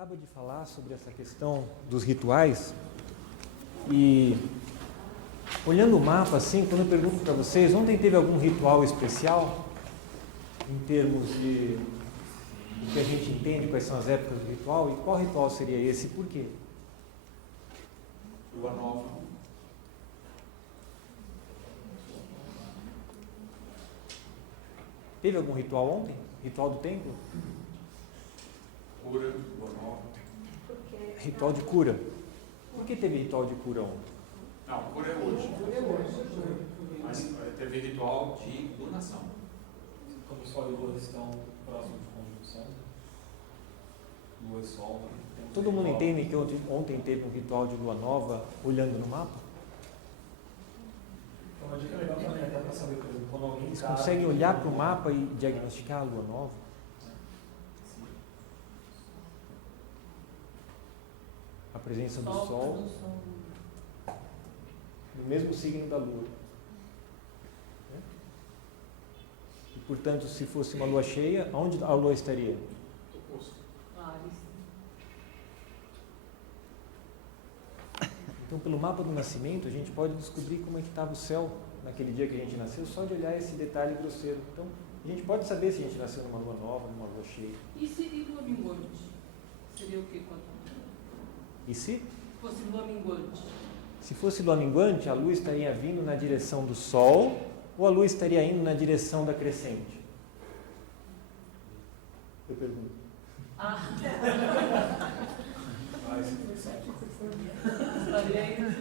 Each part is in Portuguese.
acaba de falar sobre essa questão dos rituais e olhando o mapa assim, quando eu pergunto para vocês, ontem teve algum ritual especial em termos de o que a gente entende, quais são as épocas do ritual e qual ritual seria esse e por quê? Lua nova. Teve algum ritual ontem? Ritual do templo? Cura, lua nova. Ritual de cura. Por que teve ritual de cura ontem? Não, cura é hoje. Mas teve ritual de lunação. Como o Sol e Lua estão próximos de conjunção, Lua e Sol. Todo mundo entende que ontem teve um ritual de lua nova olhando no mapa? Então, uma dica legal também, até para saber, por exemplo, quando alguém Eles conseguem olhar para o mapa e diagnosticar a lua nova? A presença do Sol no mesmo signo da Lua. E, portanto, se fosse uma lua cheia, onde a Lua estaria? Oposto. Então, pelo mapa do nascimento, a gente pode descobrir como é que estava o céu naquele dia que a gente nasceu, só de olhar esse detalhe grosseiro. Então, a gente pode saber se a gente nasceu numa lua nova, numa lua cheia. E se lua minguante? Seria o que? E se? Fosse lua minguante. Se fosse lua minguante, a lua estaria vindo na direção do Sol ou a lua estaria indo na direção da crescente? Eu pergunto. Estaria indo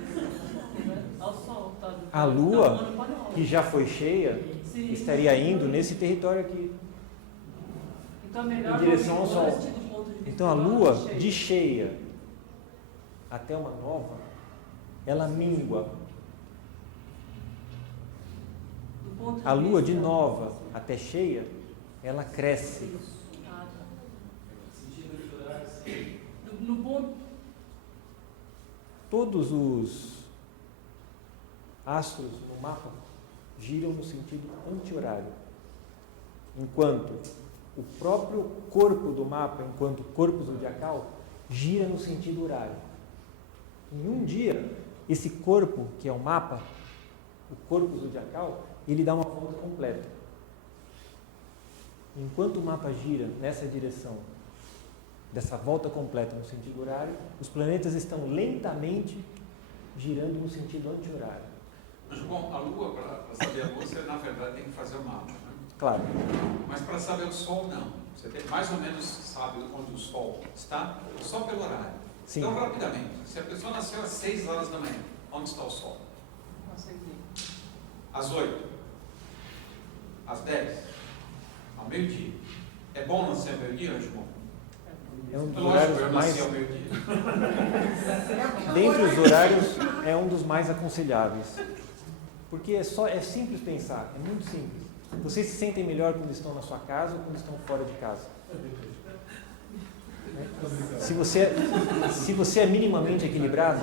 ao Sol. Tá? A lua, que já foi cheia, estaria indo nesse território aqui. Então, melhor em direção ao Sol. do ponto de vista Então a lua de cheia até uma nova, ela mingua. A lua de nova até cheia, ela cresce. No ponto. Todos os astros no mapa giram no sentido anti-horário. Enquanto o próprio corpo do mapa, enquanto corpo zodiacal, gira no sentido horário. Em um dia, esse corpo, que é o mapa, o corpo zodiacal, ele dá uma volta completa. Enquanto o mapa gira nessa direção, dessa volta completa no sentido horário, os planetas estão lentamente girando no sentido anti-horário. Bom, a Lua, para saber a Lua, você na verdade tem que fazer o mapa. Né? Claro. Mas para saber o Sol, não. Você tem, mais ou menos sabe onde o Sol está, só pelo horário. Sim. Então, rapidamente, se a pessoa nasceu às 6 horas da manhã, onde está o Sol? Às 8, às 10, ao meio-dia. É bom nascer ao meio-dia, Anjo? É um dos Lógico, horários eu mais... nasci ao meio-dia. Dentre os horários, é um dos mais aconselháveis. Porque é simples pensar, é muito simples. Vocês se sentem melhor quando estão na sua casa ou quando estão fora de casa? Se você é minimamente equilibrado,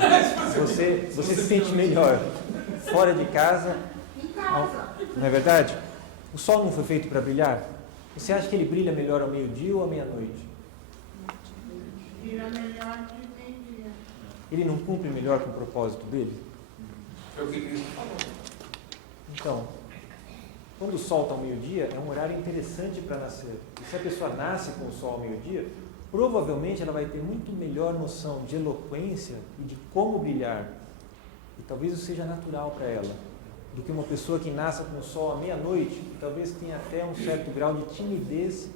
você se sente melhor fora de casa. Não é verdade? O sol não foi feito para brilhar? Você acha que ele brilha melhor ao meio-dia ou à meia-noite? Brilha melhor de meio-dia. Ele não cumpre melhor com o propósito dele? Foi o que Cristo falou. Então, quando o sol está ao meio-dia, é um horário interessante para nascer. E se a pessoa nasce com o sol ao meio-dia, provavelmente ela vai ter muito melhor noção de eloquência e de como brilhar. E talvez isso seja natural para ela, do que uma pessoa que nasce com o sol à meia-noite, e talvez tenha até um certo grau de timidez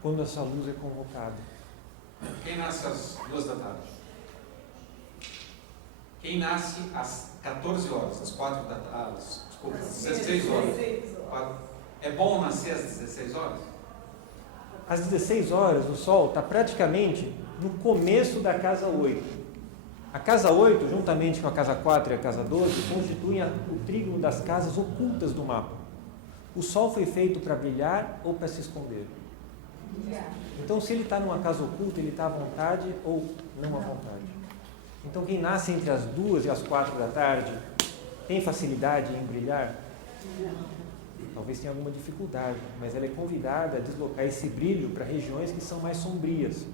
quando essa luz é convocada. Quem nasce às 2 da tarde? Quem nasce às 14 horas, às 4 da tarde, desculpa, às 16 horas? É bom nascer às 16 horas? Às 16 horas, o Sol está praticamente no começo da casa 8. A casa 8, juntamente com a casa 4 e a casa 12, constituem o trígono das casas ocultas do mapa. O Sol foi feito para brilhar ou para se esconder? Então, se ele está numa casa oculta, ele está à vontade ou não à vontade? Então, quem nasce entre as 2 e as 4 da tarde tem facilidade em brilhar? Talvez tenha alguma dificuldade, mas ela é convidada a deslocar esse brilho para regiões que são mais sombrias.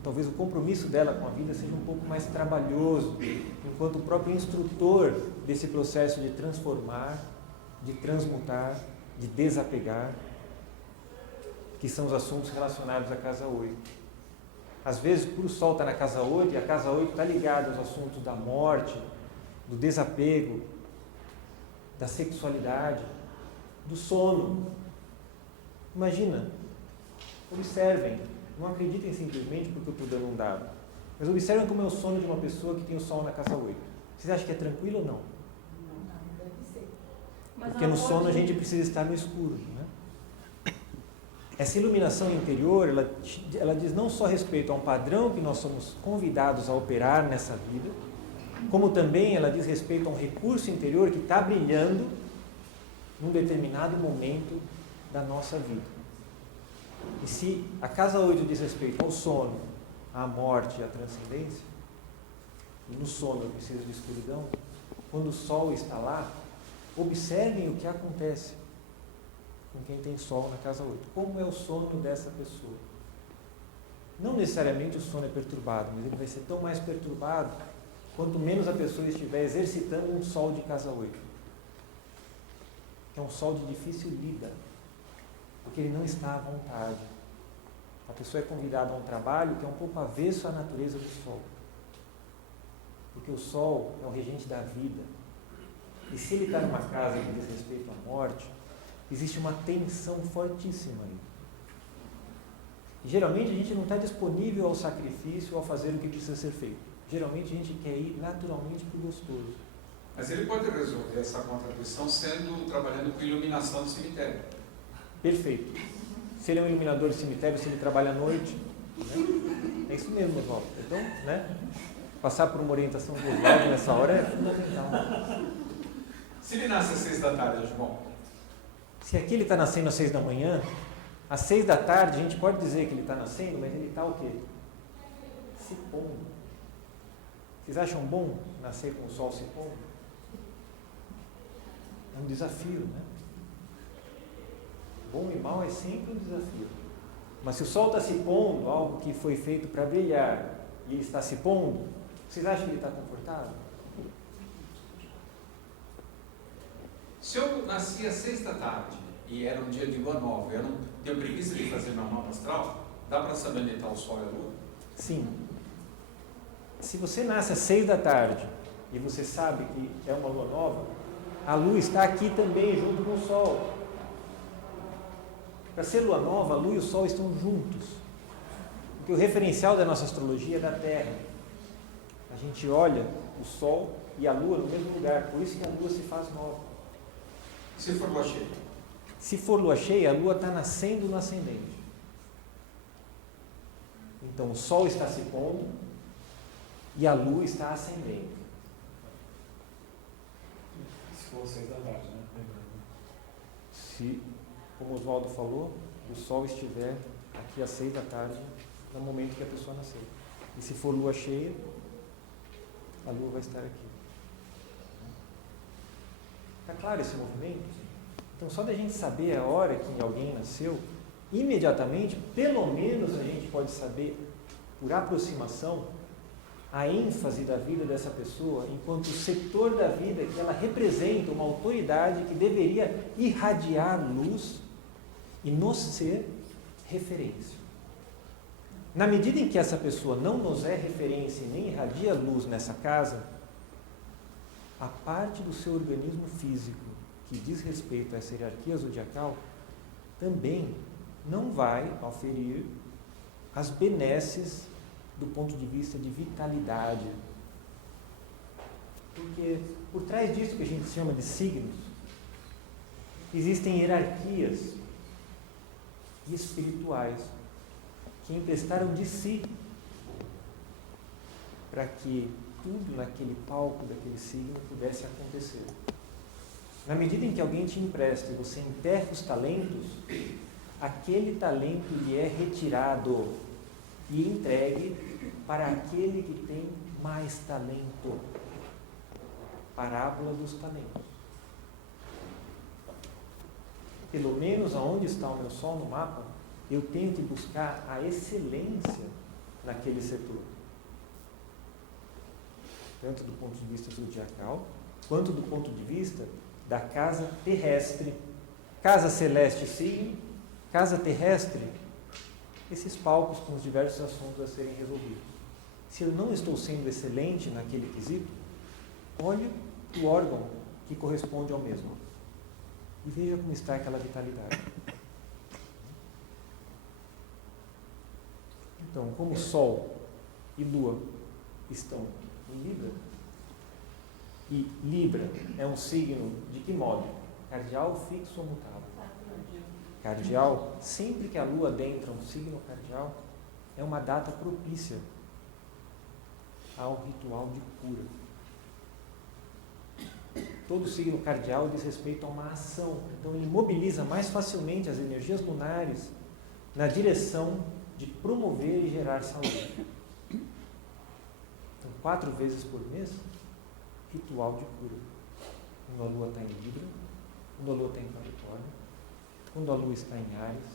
Então, talvez o compromisso dela com a vida seja um pouco mais trabalhoso, enquanto o próprio instrutor desse processo de transformar, de transmutar, de desapegar, que são os assuntos relacionados à casa 8. Às vezes, por o Sol estar na casa 8, e a casa 8 está ligada aos assuntos da morte, do desapego, da sexualidade, do sono. Imagina, observem, não acreditem simplesmente porque eu estou dando um dado, mas observem como é o sono de uma pessoa que tem o Sol na casa 8. Vocês acham que é tranquilo ou não? Não, deve ser. Porque no sono a gente precisa estar no escuro, né? Essa iluminação interior, ela diz não só respeito a um padrão que nós somos convidados a operar nessa vida, como também ela diz respeito a um recurso interior que está brilhando num determinado momento da nossa vida. E se a casa 8 diz respeito ao sono, à morte e à transcendência, e no sono eu preciso de escuridão, quando o Sol está lá, observem o que acontece com quem tem Sol na casa 8. Como é o sono dessa pessoa? Não necessariamente o sono é perturbado, mas ele vai ser tão mais perturbado quanto menos a pessoa estiver exercitando um Sol de casa 8. Que é um Sol de difícil lida, porque ele não está à vontade. A pessoa é convidada a um trabalho que é um pouco avesso à natureza do Sol. Porque o Sol é o regente da vida. E se ele está numa casa que diz respeito à morte, existe uma tensão fortíssima aí. E geralmente a gente não está disponível ao sacrifício, ao fazer o que precisa ser feito. Geralmente a gente quer ir naturalmente para o gostoso. Mas ele pode resolver essa contradição trabalhando com iluminação do cemitério. Perfeito. Se ele é um iluminador de cemitério, se ele trabalha à noite, né? É isso mesmo, Oswaldo. Então, né? Passar por uma orientação do Oswaldo nessa hora é fundamental. Se ele nasce às 6 da tarde, João? Se aqui ele está nascendo às 6 da manhã, às 6 da tarde a gente pode dizer que ele está nascendo, mas ele está o quê? Se pondo. Vocês acham bom nascer com o Sol se pondo? É um desafio, né? Bom e mal é sempre um desafio. Mas se o Sol está se pondo, algo que foi feito para brilhar, e ele está se pondo, vocês acham que ele está confortável? Se eu nasci às 6 da tarde e era um dia de lua nova, eu não tenho preguiça de fazer meu mapa astral, dá para saber onde está o Sol e a Lua? Sim. Se você nasce às 6 da tarde e você sabe que é uma lua nova, a Lua está aqui também junto com o Sol. Para ser lua nova, a Lua e o Sol estão juntos. Porque o referencial da nossa astrologia é da Terra. A gente olha o Sol e a Lua no mesmo lugar, por isso que a Lua se faz nova. Se for lua cheia? Se for lua cheia, a Lua está nascendo no ascendente. Então o Sol está se pondo e a Lua está ascendendo. Se for 6 da tarde, né? Se, como o Oswaldo falou, o Sol estiver aqui às 6 da tarde, no momento que a pessoa nasceu. E se for lua cheia, a Lua vai estar aqui. Está claro esse movimento? Então, só da gente saber a hora que alguém nasceu, imediatamente, pelo menos a gente pode saber, por aproximação, a ênfase da vida dessa pessoa, enquanto setor da vida que ela representa uma autoridade que deveria irradiar luz e nos ser referência. Na medida em que essa pessoa não nos é referência e nem irradia luz nessa casa, a parte do seu organismo físico que diz respeito a essa hierarquia zodiacal também não vai oferir as benesses do ponto de vista de vitalidade. Porque por trás disso que a gente chama de signos, existem hierarquias espirituais que emprestaram de si para que tudo naquele palco daquele signo pudesse acontecer. Na medida em que alguém te empresta e você enterra os talentos, aquele talento lhe é retirado e entregue para aquele que tem mais talento. Parábola dos talentos. Pelo menos aonde está o meu Sol no mapa, eu tenho que buscar a excelência naquele setor. Tanto do ponto de vista zodiacal, quanto do ponto de vista da casa terrestre. Casa celeste, signo, casa terrestre, esses palcos com os diversos assuntos a serem resolvidos. Se eu não estou sendo excelente naquele quesito, olhe o órgão que corresponde ao mesmo e veja como está aquela vitalidade. Então, como Sol e Lua estão em Libra, e Libra é um signo de que modo? Cardial, fixo ou mutável? Cardial, sempre que a Lua adentra um signo cardial, é uma data propícia ao ritual de cura. Todo signo cardial diz respeito a uma ação, então ele mobiliza mais facilmente as energias lunares na direção de promover e gerar saúde. Então, 4 vezes por mês, ritual de cura. Quando a Lua está em Libra, quando a Lua está em Capricórnio, quando a Lua está em Áries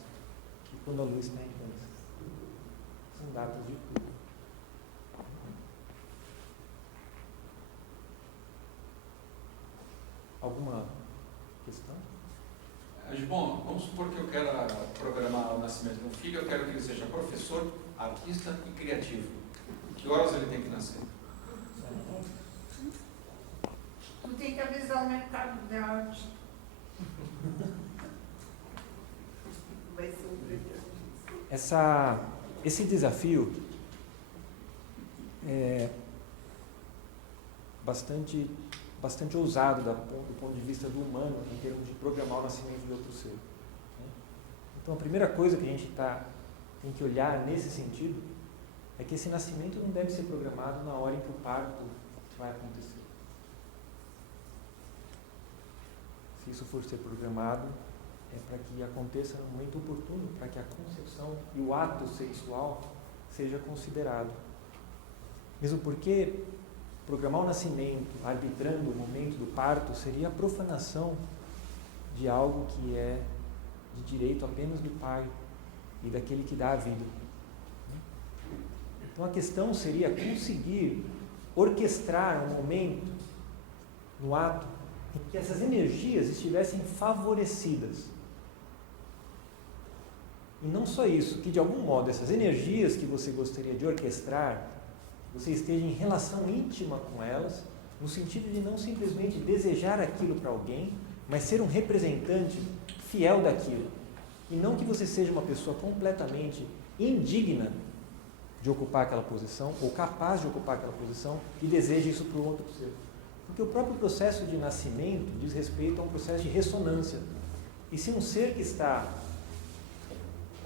e quando a Lua está em Câncer. São datas de cura. Alguma questão? Bom, vamos supor que eu quero programar o nascimento de um filho, eu quero que ele seja professor, artista e criativo. Que horas ele tem que nascer? Tu tem que avisar o mercado de arte. Vai ser um grande. Esse desafio é bastante ousado do ponto de vista do humano, em termos de programar o nascimento de outro ser. Então, a primeira coisa que a gente tem que olhar nesse sentido é que esse nascimento não deve ser programado na hora em que o parto vai acontecer. Se isso for ser programado, é para que aconteça no momento oportuno, para que a concepção e o ato sexual seja considerado. Mesmo porque programar o nascimento, arbitrando o momento do parto, seria a profanação de algo que é de direito apenas do pai e daquele que dá a vida. Então a questão seria conseguir orquestrar um momento no ato em que essas energias estivessem favorecidas. E não só isso, que de algum modo essas energias que você gostaria de orquestrar, você esteja em relação íntima com elas, no sentido de não simplesmente desejar aquilo para alguém, mas ser um representante fiel daquilo. E não que você seja uma pessoa completamente indigna de ocupar aquela posição, ou capaz de ocupar aquela posição, e deseje isso para o outro ser. Porque o próprio processo de nascimento diz respeito a um processo de ressonância. E se um ser que está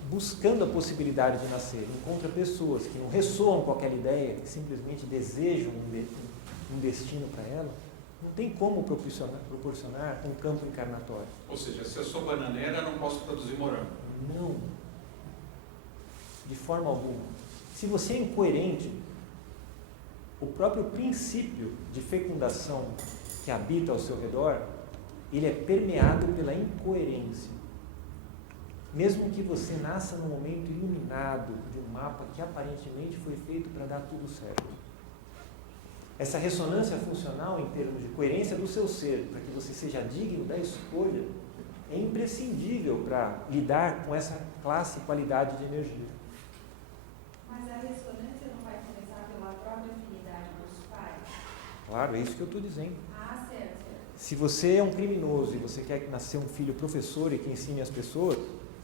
buscando a possibilidade de nascer encontra pessoas que não ressoam com aquela ideia, que simplesmente desejam um destino para ela, não tem como proporcionar um campo encarnatório. Ou seja, se eu sou bananeira, eu não posso produzir morango. Não. De forma alguma. Se você é incoerente, o próprio princípio de fecundação que habita ao seu redor, ele é permeado pela incoerência. Mesmo que você nasça num momento iluminado de um mapa que aparentemente foi feito para dar tudo certo. Essa ressonância funcional em termos de coerência do seu ser, para que você seja digno da escolha, é imprescindível para lidar com essa classe e qualidade de energia. Mas a ressonância não vai começar pela própria afinidade dos pais? Claro, é isso que eu estou dizendo. Ah, certo. Se você é um criminoso e você quer nascer um filho professor e que ensine as pessoas,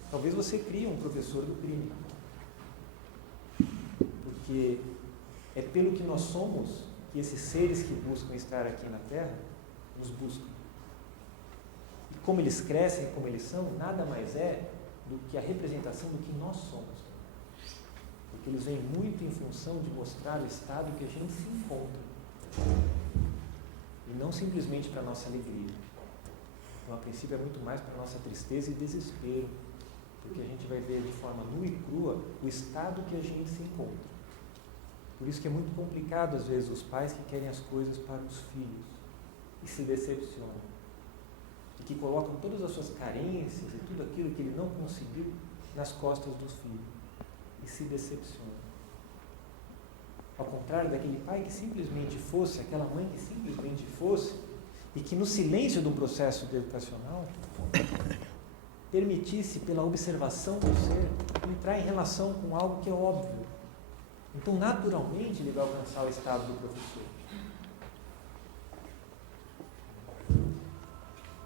talvez você crie um professor do crime. Porque é pelo que nós somos que esses seres que buscam estar aqui na Terra nos buscam. E como eles crescem, como eles são, nada mais é do que a representação do que nós somos. Porque eles vêm muito em função de mostrar o estado que a gente se encontra. E não simplesmente para a nossa alegria. Então, a princípio, é muito mais para a nossa tristeza e desespero. Porque a gente vai ver de forma nua e crua o estado que a gente se encontra. Por isso que é muito complicado, às vezes, os pais que querem as coisas para os filhos e se decepcionam. E que colocam todas as suas carências e tudo aquilo que ele não conseguiu nas costas dos filhos. E se decepcionam. Ao contrário daquele pai que simplesmente fosse, aquela mãe que simplesmente fosse, e que no silêncio do processo educacional permitisse, pela observação do ser, entrar em relação com algo que é óbvio. Então, naturalmente, ele vai alcançar o estado do professor.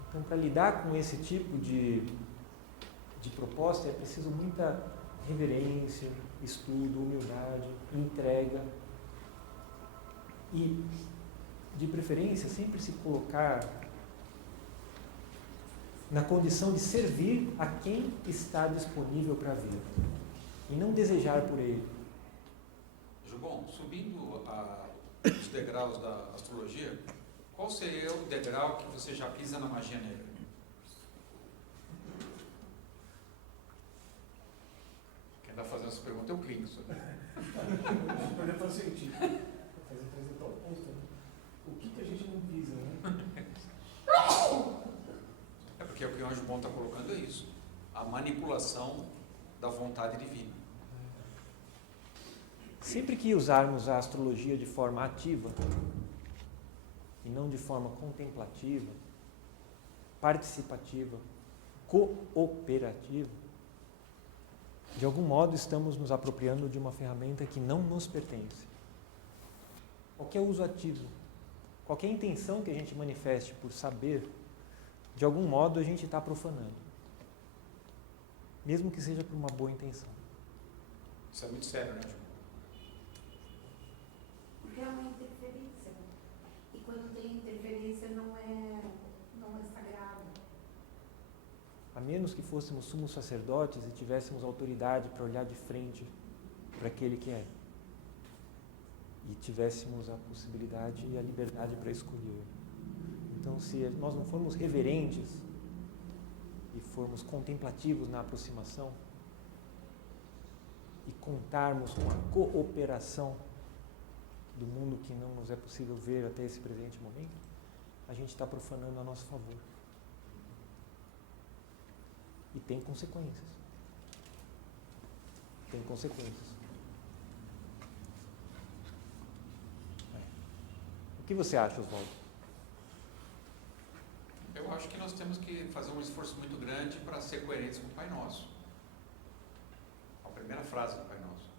Então, para lidar com esse tipo de proposta, é preciso muita reverência, estudo, humildade, entrega. E, de preferência, sempre se colocar na condição de servir a quem está disponível para vir. E não desejar por ele. Bom, subindo os degraus da astrologia, qual seria o degrau que você já pisa na magia negra? Quem está fazendo essa pergunta é o clínico. Poderia fazer o seguinte, fazer trazer para o ponto, né? O que a gente não pisa, né? É porque o que o Anjo Bom está colocando é isso, a manipulação da vontade divina. Sempre que usarmos a astrologia de forma ativa e não de forma contemplativa, participativa, cooperativa, de algum modo estamos nos apropriando de uma ferramenta que não nos pertence. Qualquer uso ativo, qualquer intenção que a gente manifeste por saber, de algum modo a gente está profanando. Mesmo que seja por uma boa intenção. Isso é muito sério, né, João? Porque é uma interferência. E quando tem interferência não é sagrado. A menos que fôssemos sumos sacerdotes e tivéssemos autoridade para olhar de frente para aquele que é. E tivéssemos a possibilidade e a liberdade para escolher. Então, se nós não formos reverentes e formos contemplativos na aproximação e contarmos com a cooperação do mundo que não nos é possível ver até esse presente momento, a gente está profanando a nosso favor. E tem consequências. Tem consequências. O que você acha, Oswaldo? Eu acho que nós temos que fazer um esforço muito grande para ser coerentes com o Pai Nosso. A primeira frase do Pai Nosso.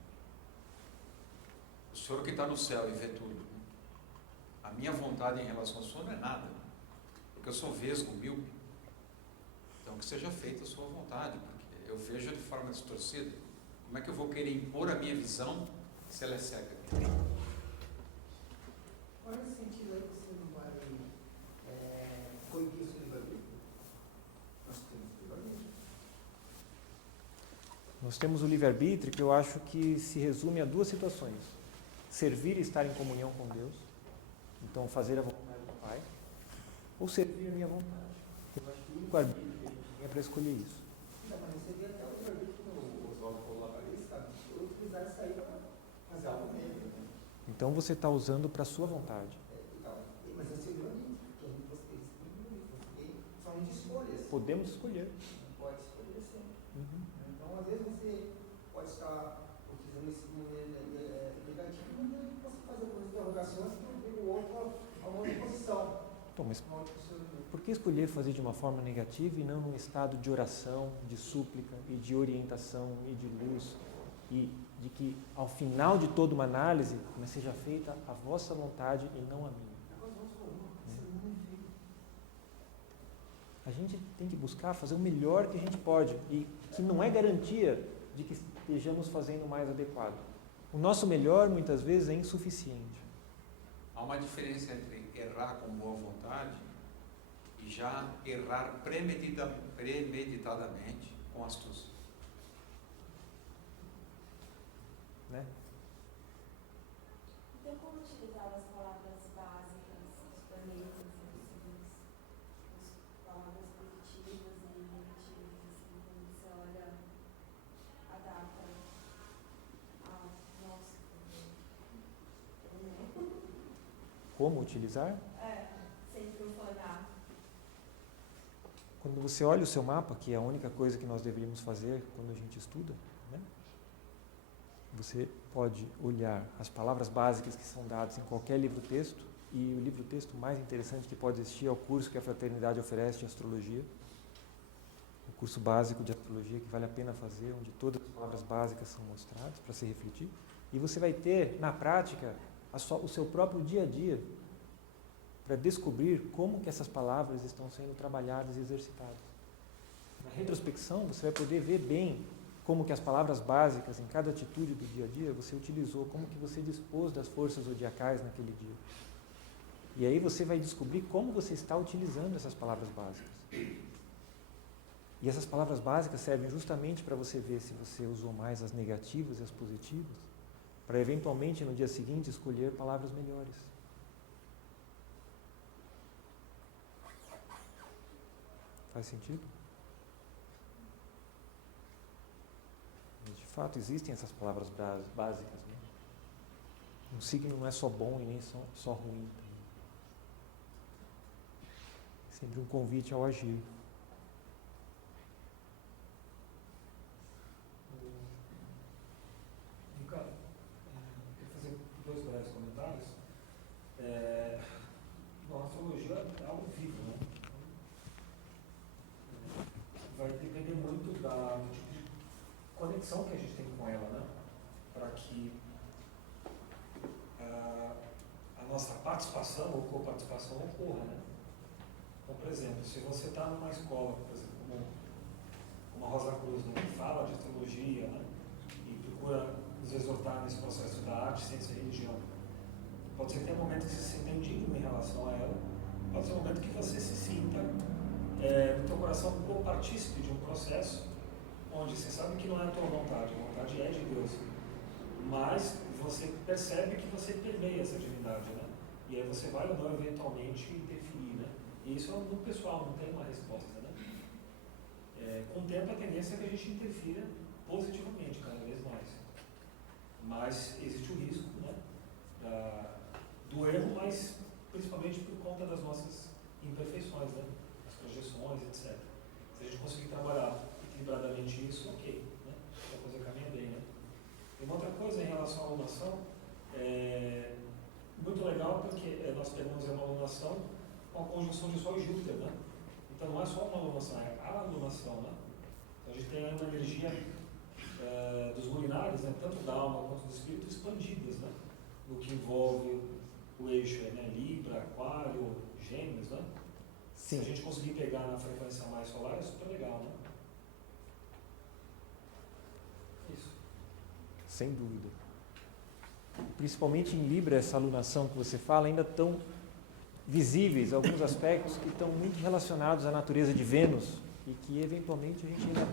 O Senhor que está no céu e vê tudo. A minha vontade em relação ao Senhor não é nada. Porque eu sou vesgo, míope. Então que seja feita a sua vontade, porque eu vejo de forma distorcida. Como é que eu vou querer impor a minha visão se ela é cega? Qual é o sentido aí que você não vai coibir o seu livre-arbítrio? Nós temos livre-arbítrio. Nós temos o livre-arbítrio, que eu acho que se resume a duas situações. Servir e estar em comunhão com Deus, então fazer a vontade do Pai, ou servir a minha vontade. Eu acho que o único arbítrio que a gente tem é para escolher isso. Não, mas você vê até o livre-arbítrio que o Oswaldo falou lá para eles, sabe? Eu utilizar isso aí para fazer algo mesmo, né? Então você está usando para a sua vontade. Mas esse é o livre-arbítrio, porque vocês têm somente escolhas. Podemos escolher. Não pode escolher sempre. Uhum. Então, às vezes você pode estar utilizando esse negativo, mas aí você faz algumas interrogações que obriga o outro a uma outra posição. Então, mas Uma outra posicionamento. por que escolher fazer de uma forma negativa e não num estado de oração, de súplica e de orientação e de luz e de que ao final de toda uma análise mas seja feita a vossa vontade e não a minha? A gente tem que buscar fazer o melhor que a gente pode e que não é garantia de que estejamos fazendo o mais adequado. O nosso melhor muitas vezes é insuficiente. Há uma diferença entre errar com boa vontade e já errar premeditadamente com astúcia. Né? Então, como utilizar as palavras básicas dos planetas, as palavras positivas e negativas, assim, quando você olha a data, nossa, Como utilizar? sem profanar. Quando você olha o seu mapa, que é a única coisa que nós deveríamos fazer quando a gente estuda, né? Você pode olhar as palavras básicas que são dadas em qualquer livro-texto, e o livro-texto mais interessante que pode existir é o curso que a Fraternidade oferece de Astrologia, o curso básico de Astrologia que vale a pena fazer, onde todas as palavras básicas são mostradas para se refletir, e você vai ter, na prática, o seu próprio dia a dia para descobrir como que essas palavras estão sendo trabalhadas e exercitadas. Na retrospecção, você vai poder ver bem como que as palavras básicas em cada atitude do dia a dia você utilizou, como que você dispôs das forças zodiacais naquele dia. E aí você vai descobrir como você está utilizando essas palavras básicas. E essas palavras básicas servem justamente para você ver se você usou mais as negativas e as positivas, para eventualmente no dia seguinte escolher palavras melhores. Faz sentido? De fato, existem essas palavras básicas. Né? Um signo não é só bom e nem só ruim. É sempre um convite ao agir. Ricardo, eu vou fazer 2 breves comentários. Bom, a astrologia é algo vivo, né? Vai depender muito do tipo de conexão que a gente tem com ela, né? Para que a nossa participação ou coparticipação ocorra, né? Então, por exemplo, se você está numa escola, por exemplo, como a Rosa Cruz, né, que fala de astrologia, né, e procura nos exortar nesse processo da arte, ciência e religião, pode ser que tenha um momento que você se sinta indigno em relação a ela, pode ser um momento que você se sinta no teu coração copartícipe de um processo onde você sabe que não é a tua vontade, a vontade é de Deus, mas você percebe que você permeia essa divindade, né? E aí você vai ou não eventualmente interferir, né? E isso é no pessoal, não tem uma resposta, né? Com o tempo a tendência é que a gente interfira positivamente cada vez mais, mas existe o risco, né? Do erro, mas principalmente por conta das nossas imperfeições, né? As projeções, etc. Se a gente conseguir trabalhar equilibradamente isso, ok, né? A coisa caminha bem, né? E uma outra coisa em relação à alunação, muito legal porque nós pegamos uma alunação com a conjunção de Sol e Júpiter, né? Então não é só uma alunação, é a alunação, né? Então a gente tem aí uma energia dos luminares, né? Tanto da alma quanto do espírito, expandidas, né? No que envolve o eixo, né? Libra, Aquário, Gêmeos, né? Sim. Se a gente conseguir pegar na frequência mais solar, é super legal, né? Isso. Sem dúvida. Principalmente em Libra, essa alunação que você fala, ainda estão visíveis alguns aspectos que estão muito relacionados à natureza de Vênus e que eventualmente a gente ainda,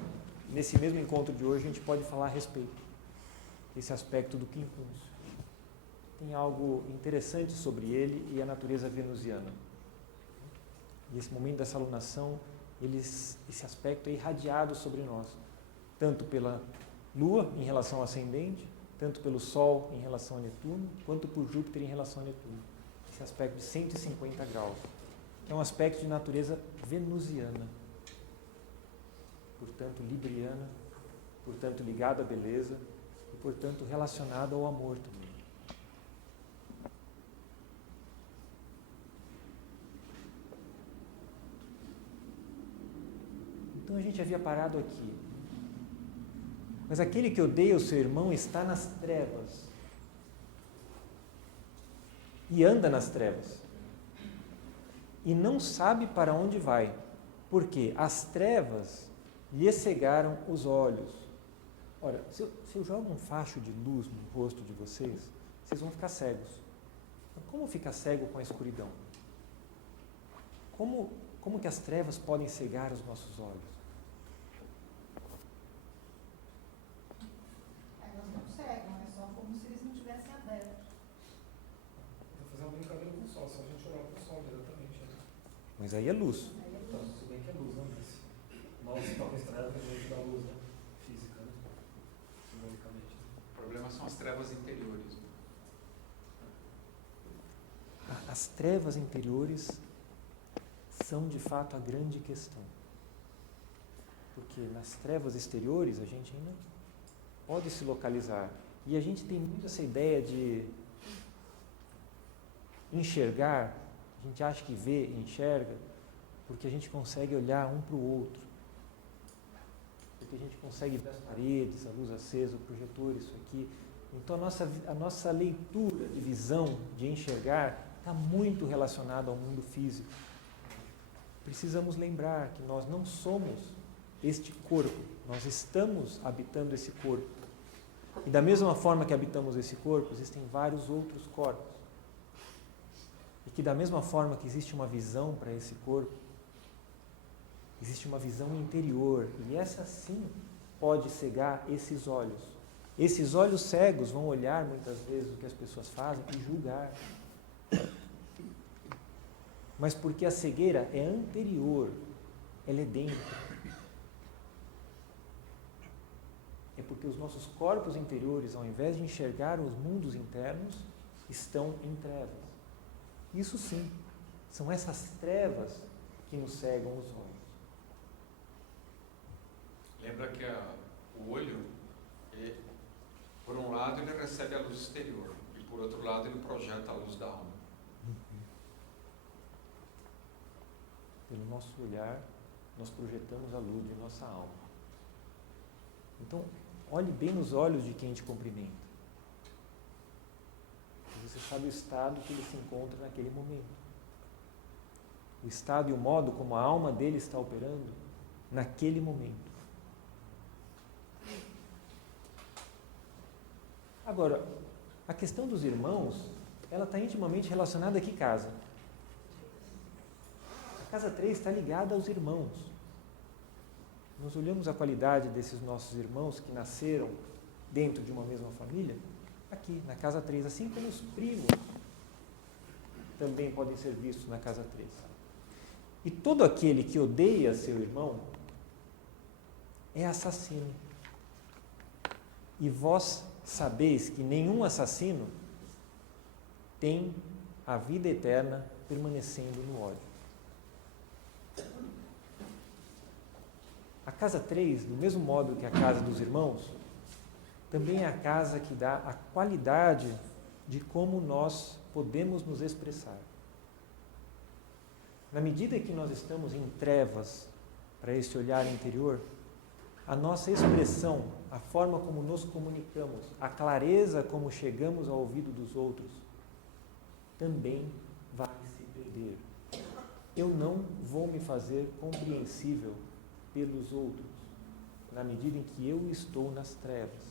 nesse mesmo encontro de hoje, a gente pode falar a respeito. Esse aspecto do quincúncio. Tem algo interessante sobre ele e a natureza venusiana. E esse momento dessa alunação, esse aspecto é irradiado sobre nós, tanto pela Lua em relação ao ascendente, tanto pelo Sol em relação a Netuno, quanto por Júpiter em relação a Netuno. Esse aspecto de 150 graus, que é um aspecto de natureza venusiana, portanto libriana, portanto ligado à beleza e portanto relacionado ao amor também. Então a gente havia parado aqui. Mas aquele que odeia o seu irmão está nas trevas. E anda nas trevas. E não sabe para onde vai. Porque as trevas lhe cegaram os olhos. Ora, se eu jogo um facho de luz no rosto de vocês, vocês vão ficar cegos. Mas como ficar cego com a escuridão? Como que as trevas podem cegar os nossos olhos? Elas não cegam, é só como se eles não tivessem aberto. Vou fazer uma brincadeira com o Sol, só a gente olhar para o Sol diretamente, né? Mas aí é luz. Aí é Então, luz. se bem que é luz, né? Mas nós talvez trevas a gente dá luz, né? Física, né? Simbolicamente. O problema são as trevas interiores. As trevas interiores são de fato a grande questão. Porque nas trevas exteriores a gente ainda pode se localizar E a gente tem muito essa ideia de enxergar, a gente acha que vê e enxerga, porque a gente consegue olhar um para o outro. Porque a gente consegue ver as paredes, a luz acesa, o projetor, isso aqui. Então a nossa leitura de visão, de enxergar, está muito relacionada ao mundo físico. Precisamos lembrar que nós não somos este corpo, nós estamos habitando esse corpo. E da mesma forma que habitamos esse corpo, existem vários outros corpos. E que da mesma forma que existe uma visão para esse corpo, existe uma visão interior. E essa sim pode cegar esses olhos. Esses olhos cegos vão olhar muitas vezes o que as pessoas fazem e julgar. Mas porque a cegueira é anterior, ela é dentro. É porque os nossos corpos interiores, ao invés de enxergar os mundos internos, estão em trevas. Isso sim, são essas trevas que nos cegam os olhos. Lembra que o olho, por um lado, ele recebe a luz exterior, e por outro lado, ele projeta a luz da alma. Pelo nosso olhar, nós projetamos a luz de nossa alma. Então, olhe bem nos olhos de quem te cumprimenta. Você sabe o estado que ele se encontra naquele momento. O estado e o modo como a alma dele está operando naquele momento. Agora, a questão dos irmãos, ela está intimamente relacionada a que casa? A casa 3 está ligada aos irmãos. Nós olhamos a qualidade desses nossos irmãos que nasceram dentro de uma mesma família, aqui, na casa 3, assim como os primos também podem ser vistos na casa 3. E todo aquele que odeia seu irmão é assassino. E vós sabeis que nenhum assassino tem a vida eterna permanecendo no ódio. A casa 3, do mesmo modo que a casa dos irmãos, também é a casa que dá a qualidade de como nós podemos nos expressar. Na medida que nós estamos em trevas para esse olhar interior, a nossa expressão, a forma como nos comunicamos, a clareza como chegamos ao ouvido dos outros, também vai se perder. Eu não vou me fazer compreensível pelos outros, na medida em que eu estou nas trevas,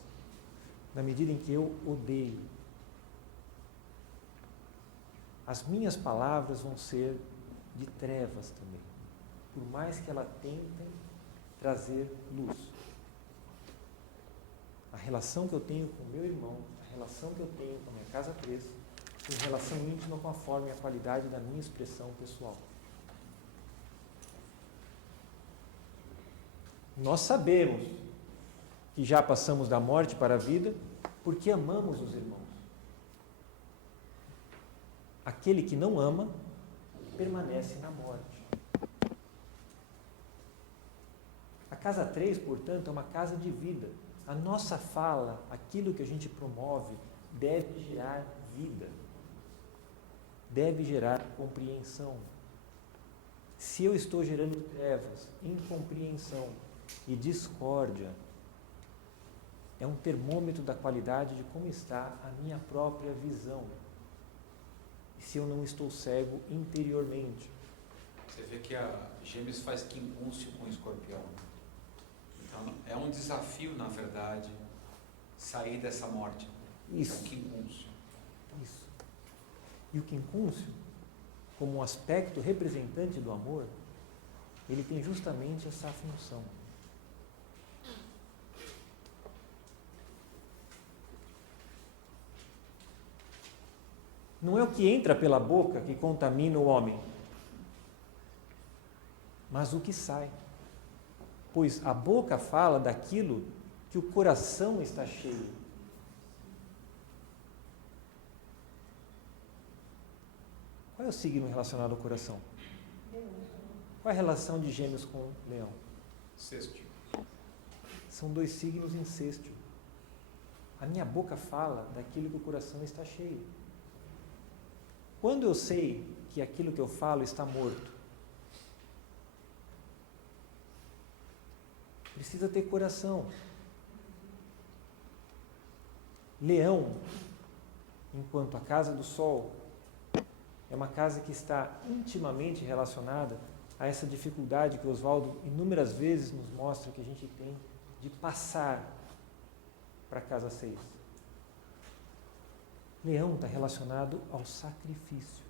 na medida em que eu odeio. As minhas palavras vão ser de trevas também, por mais que elas tentem trazer luz. A relação que eu tenho com meu irmão, a relação que eu tenho com a minha casa 3, tem relação íntima com a forma e a qualidade da minha expressão pessoal. Nós sabemos que já passamos da morte para a vida porque amamos os irmãos. Aquele que não ama permanece na morte. A casa 3, portanto, é uma casa de vida. A nossa fala, aquilo que a gente promove, deve gerar vida, deve gerar compreensão. Se eu estou gerando trevas, incompreensão e discórdia, é um termômetro da qualidade de como está a minha própria visão. E se eu não estou cego interiormente. Você vê que a Gêmeos faz quincúncio com o Escorpião. Então, é um desafio, na verdade, sair dessa morte. Isso. É um quincúncio. Isso. E o quincúncio, como um aspecto representante do amor, ele tem justamente essa função. Não é o que entra pela boca que contamina o homem, mas o que sai. Pois a boca fala daquilo que o coração está cheio. Qual é o signo relacionado ao coração? Qual é a relação de Gêmeos com Leão? Sextil. São dois signos em sextil. A minha boca fala daquilo que o coração está cheio. Quando eu sei que aquilo que eu falo está morto, precisa ter coração. Leão, enquanto a casa do sol, é uma casa que está intimamente relacionada a essa dificuldade que Oswaldo inúmeras vezes nos mostra que a gente tem de passar para a casa 6. Leão está relacionado ao sacrifício.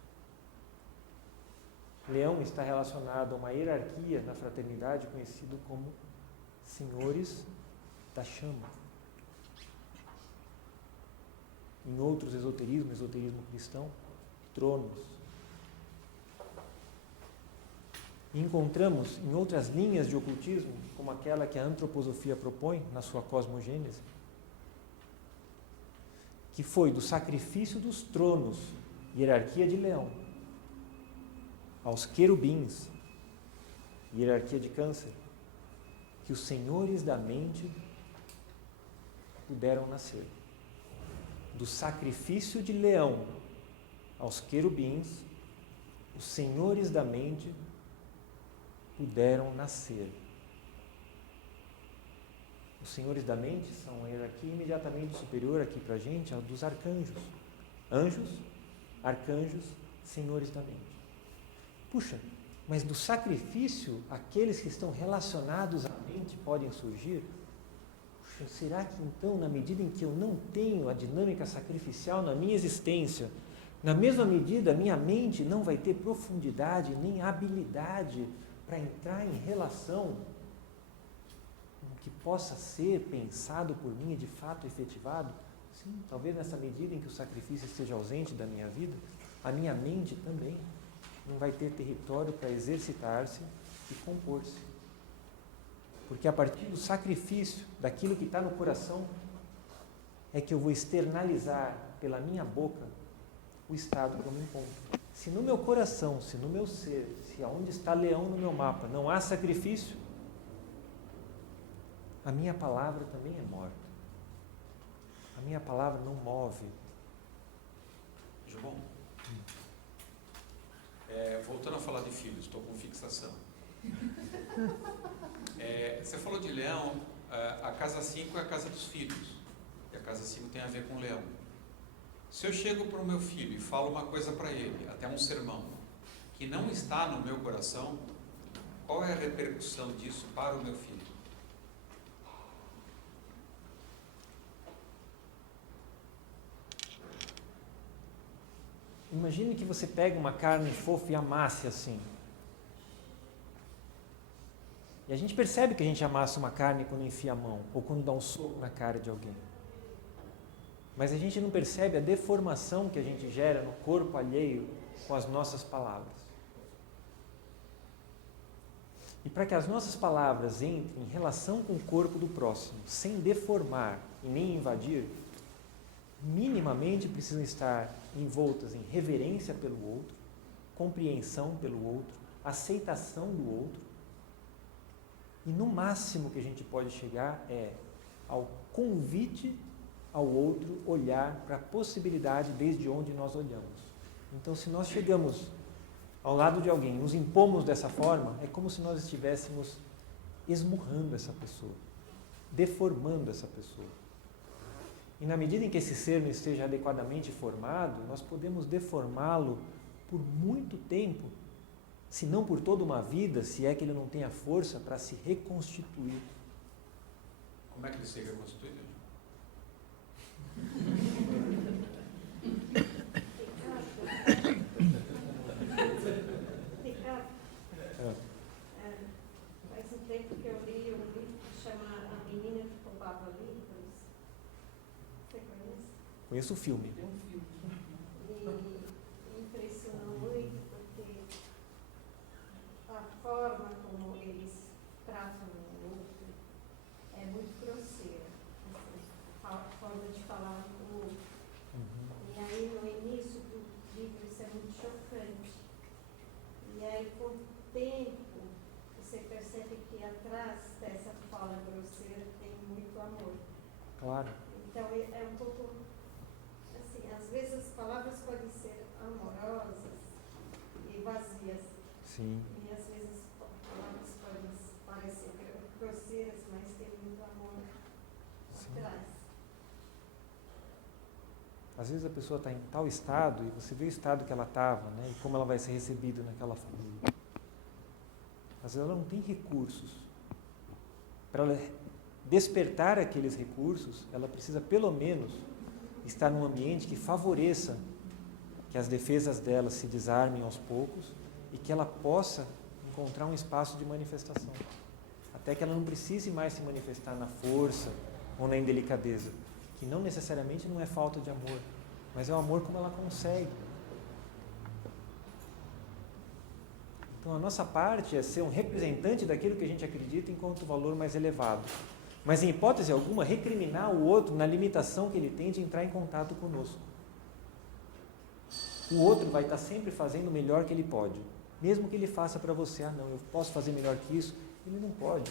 Leão está relacionado a uma hierarquia na fraternidade conhecido como senhores da chama. Em outros esoterismo cristão, tronos. E encontramos em outras linhas de ocultismo, como aquela que a antroposofia propõe na sua cosmogênese, que foi do sacrifício dos tronos, hierarquia de Leão, aos querubins, hierarquia de Câncer, que os senhores da mente puderam nascer. Do sacrifício de Leão aos querubins, os senhores da mente puderam nascer. Os senhores da mente são a hierarquia imediatamente superior aqui para a gente, a dos arcanjos. Anjos, arcanjos, senhores da mente. Puxa, mas do sacrifício, aqueles que estão relacionados à mente podem surgir? Puxa, será que então, na medida em que eu não tenho a dinâmica sacrificial na minha existência, na mesma medida a minha mente não vai ter profundidade nem habilidade para entrar em relação com o que possa ser pensado por mim e de fato efetivado? Sim, talvez nessa medida em que o sacrifício esteja ausente da minha vida, a minha mente também não vai ter território para exercitar-se e compor-se. Porque a partir do sacrifício, daquilo que está no coração, é que eu vou externalizar pela minha boca o estado que eu me encontro. Se no meu coração, se no meu ser, se aonde está Leão no meu mapa não há sacrifício, a minha palavra também é morta. A minha palavra não move. João, voltando a falar de filhos, estou com fixação. Você falou de Leão, a casa 5 é a casa dos filhos. E a casa 5 tem a ver com Leão. Se eu chego para o meu filho e falo uma coisa para ele, até um sermão, que não está no meu coração, qual é a repercussão disso para o meu filho? Imagine que você pega uma carne fofa e amasse assim. E a gente percebe que a gente amassa uma carne quando enfia a mão, ou quando dá um soco na cara de alguém. Mas a gente não percebe a deformação que a gente gera no corpo alheio com as nossas palavras. E para que as nossas palavras entrem em relação com o corpo do próximo, sem deformar e nem invadir, minimamente precisam estar envoltas em reverência pelo outro, compreensão pelo outro, aceitação do outro. E no máximo que a gente pode chegar é ao convite ao outro olhar para a possibilidade desde onde nós olhamos. Então, se nós chegamos ao lado de alguém, nos impomos dessa forma, é como se nós estivéssemos esmurrando essa pessoa, deformando essa pessoa. E na medida em que esse ser não esteja adequadamente formado, nós podemos deformá-lo por muito tempo, se não por toda uma vida, se é que ele não tem a força para se reconstituir. Como é que ele se reconstitui? Ricardo, faz um tempo que eu li um livro que chama A Menina que Roubava Livros. Você conhece? Conheço o filme. Tem um filme. E me impressionou muito porque a forma como eles tratam o outro é muito grosseira. A forma de falar com o outro. E aí no início do livro isso é muito chocante. E aí com o tempo você percebe que atrás dessa fala grosseira tem muito amor. Claro. Então, é um pouco, assim, às vezes as palavras podem ser amorosas e vazias. Sim. E às vezes as palavras podem parecer grosseiras, mas tem muito amor atrás. Às vezes a pessoa está em tal estado e você vê o estado que ela estava, né? E como ela vai ser recebida naquela família. Às vezes ela não tem recursos. Para ela despertar aqueles recursos, ela precisa pelo menos estar num ambiente que favoreça que as defesas dela se desarmem aos poucos e que ela possa encontrar um espaço de manifestação. Até que ela não precise mais se manifestar na força ou na indelicadeza, que não necessariamente não é falta de amor, mas é o amor como ela consegue. Então a nossa parte é ser um representante daquilo que a gente acredita enquanto valor mais elevado. Mas em hipótese alguma, recriminar o outro na limitação que ele tem de entrar em contato conosco. O outro vai estar sempre fazendo o melhor que ele pode. Mesmo que ele faça para você, não, eu posso fazer melhor que isso, ele não pode.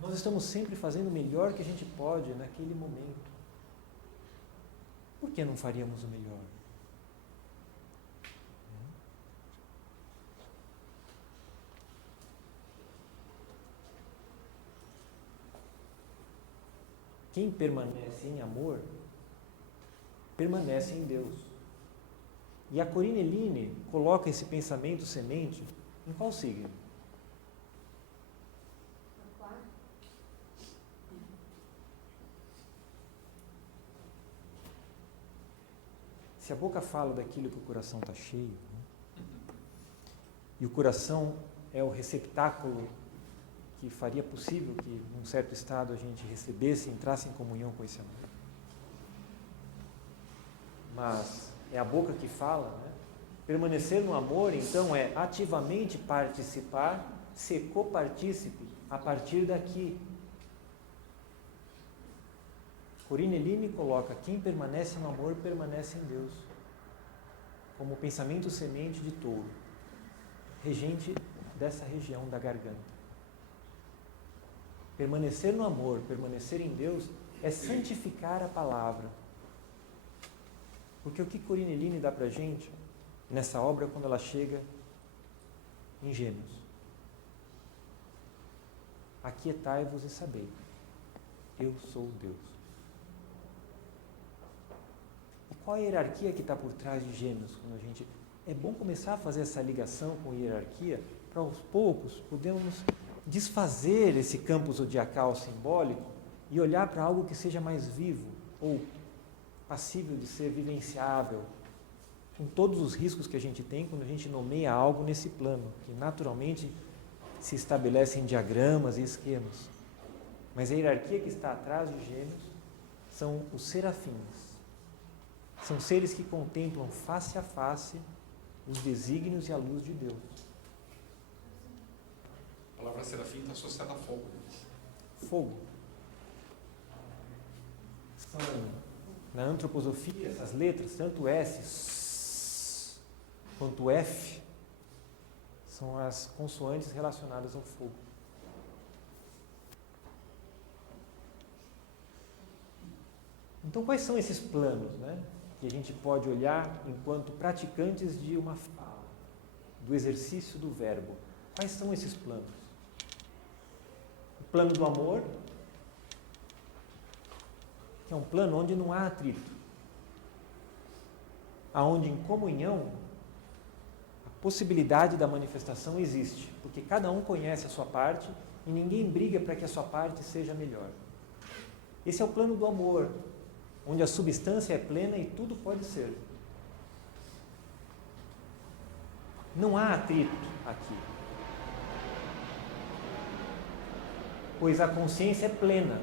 Nós estamos sempre fazendo o melhor que a gente pode naquele momento. Por que não faríamos o melhor? Quem permanece em amor, permanece em Deus. E a Corinne Line coloca esse pensamento semente em qual signo? Aquário. Se a boca fala daquilo que o coração está cheio, né? E o coração é o receptáculo que faria possível que, num certo estado, a gente recebesse e entrasse em comunhão com esse amor. Mas é a boca que fala, né? Permanecer no amor, então, é ativamente participar, ser copartícipe a partir daqui. Corinne Line coloca: quem permanece no amor permanece em Deus, como o pensamento semente de touro, regente dessa região da garganta. Permanecer no amor, permanecer em Deus, é santificar a palavra. Porque o que Corinne Line dá para a gente nessa obra quando ela chega em Gêmeos? Aquietai-vos e sabei, eu sou Deus. E qual a hierarquia que está por trás de Gêmeos? É bom começar a fazer essa ligação com hierarquia, para aos poucos podermos desfazer esse campo zodiacal simbólico e olhar para algo que seja mais vivo ou passível de ser vivenciável, com todos os riscos que a gente tem quando a gente nomeia algo nesse plano, que naturalmente se estabelece em diagramas e esquemas. Mas a hierarquia que está atrás de Gêmeos são os serafins. São seres que contemplam face a face os desígnios e a luz de Deus. A palavra serafim está associada a fogo. Fogo. São, na antroposofia, essas letras, tanto S quanto F, são as consoantes relacionadas ao fogo. Então, quais são esses planos, né, que a gente pode olhar enquanto praticantes de uma fala, do exercício do verbo? Quais são esses planos? O plano do amor, que é um plano onde não há atrito, aonde em comunhão a possibilidade da manifestação existe, porque cada um conhece a sua parte e ninguém briga para que a sua parte seja melhor. Esse é o plano do amor, onde a substância é plena e tudo pode ser. Não há atrito aqui, pois a consciência é plena.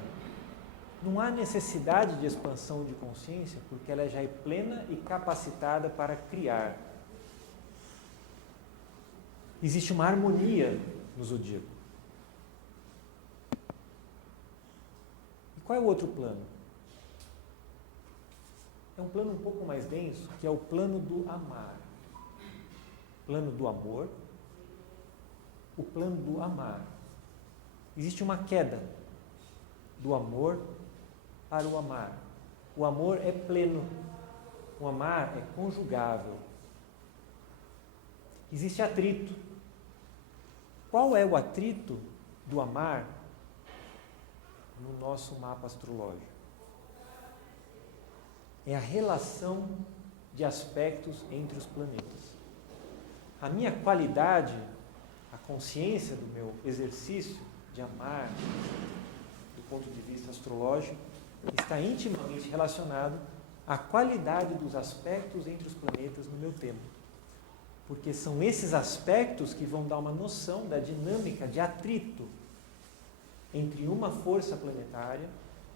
Não há necessidade de expansão de consciência, porque ela já é plena e capacitada para criar. Existe uma harmonia no zodíaco. E qual é o outro plano? É um plano um pouco mais denso, que é o plano do amar. Plano do amor, o plano do amar. Existe uma queda do amor para o amar. O amor é pleno. O amar é conjugável. Existe atrito. Qual é o atrito do amar no nosso mapa astrológico? É a relação de aspectos entre os planetas. A minha qualidade, a consciência do meu exercício de amar, do ponto de vista astrológico, está intimamente relacionado à qualidade dos aspectos entre os planetas no meu tema. Porque são esses aspectos que vão dar uma noção da dinâmica de atrito entre uma força planetária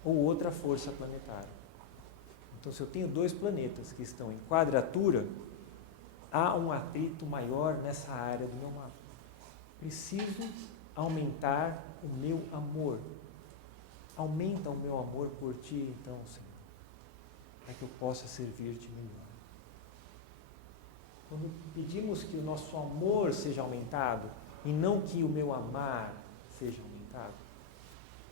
ou outra força planetária. Então, se eu tenho dois planetas que estão em quadratura, há um atrito maior nessa área do meu mapa. Preciso aumentar o meu amor. Aumenta o meu amor por ti, então, Senhor, para que eu possa servir-te melhor. Quando pedimos que o nosso amor seja aumentado e não que o meu amar seja aumentado,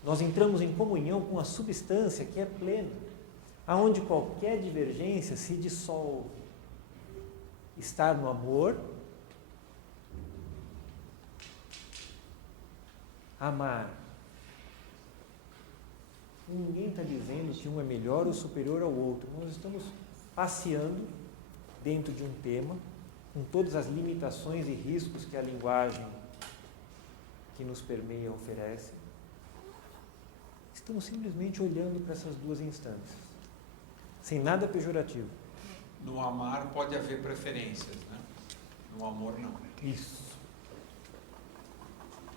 nós entramos em comunhão com a substância que é plena, aonde qualquer divergência se dissolve. Estar no amor, amar. Ninguém está dizendo que um é melhor ou superior ao outro. Nós estamos passeando dentro de um tema, com todas as limitações e riscos que a linguagem que nos permeia oferece. Estamos simplesmente olhando para essas duas instâncias, sem nada pejorativo. No amar pode haver preferências, né? No amor não. Isso.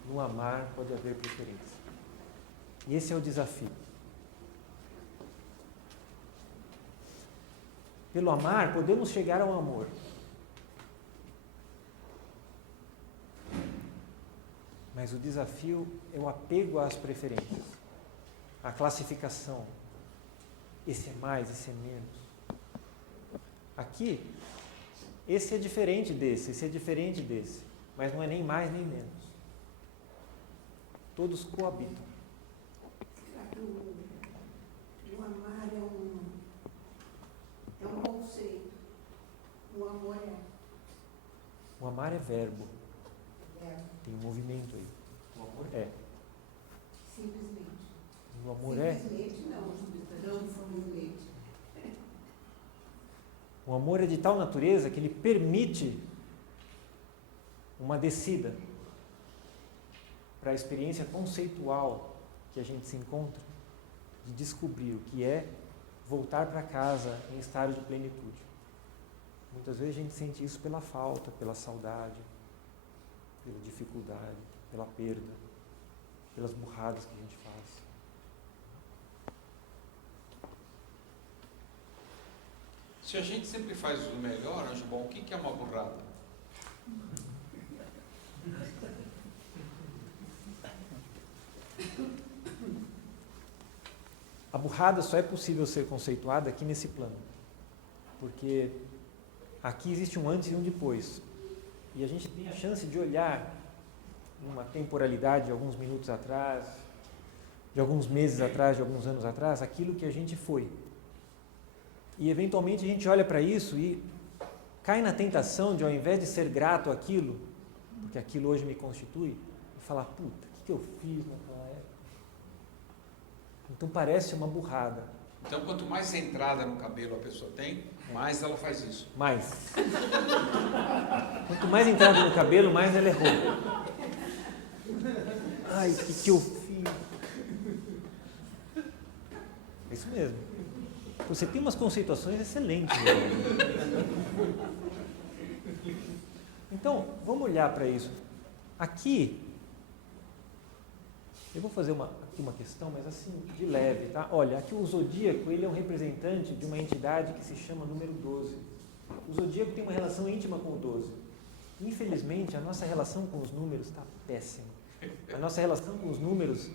No amar pode haver preferência. E esse é o desafio. Pelo amar, podemos chegar ao amor. Mas o desafio é o apego às preferências, a classificação. Esse é mais, esse é menos. Aqui, esse é diferente desse, esse é diferente desse, mas não é nem mais nem menos. Todos coabitam. O amar é um conceito. O amor é. O amar é verbo. Verbo. Tem um movimento aí. O amor é. Simplesmente. O amor é. Simplesmente não simplesmente. O amor é de tal natureza que ele permite uma descida para a experiência conceitual que a gente se encontra de descobrir o que é voltar para casa em estado de plenitude. Muitas vezes a gente sente isso pela falta, pela saudade, pela dificuldade, pela perda, pelas burradas que a gente faz. Se a gente sempre faz o melhor, acho bom. O que é uma burrada? A burrada só é possível ser conceituada aqui nesse plano, porque aqui existe um antes e um depois, e a gente tem a chance de olhar numa temporalidade de alguns minutos atrás, de alguns meses atrás, de alguns anos atrás, aquilo que a gente foi. E eventualmente a gente olha para isso e cai na tentação de, ao invés de ser grato àquilo, porque aquilo hoje me constitui, falar, puta, o que eu fiz naquela época? Então parece uma burrada. Então, quanto mais entrada no cabelo a pessoa tem, mais ela faz isso. Mais. Quanto mais entrada no cabelo, mais ela errou. Ai, o que eu fiz? É isso mesmo. Você tem umas conceituações excelentes. Então, vamos olhar para isso. Aqui, eu vou fazer aqui uma questão, mas assim, de leve, tá? Olha, aqui o zodíaco, ele é um representante de uma entidade que se chama número 12. O zodíaco tem uma relação íntima com o 12. Infelizmente, a nossa relação com os números está péssima. A nossa relação com os números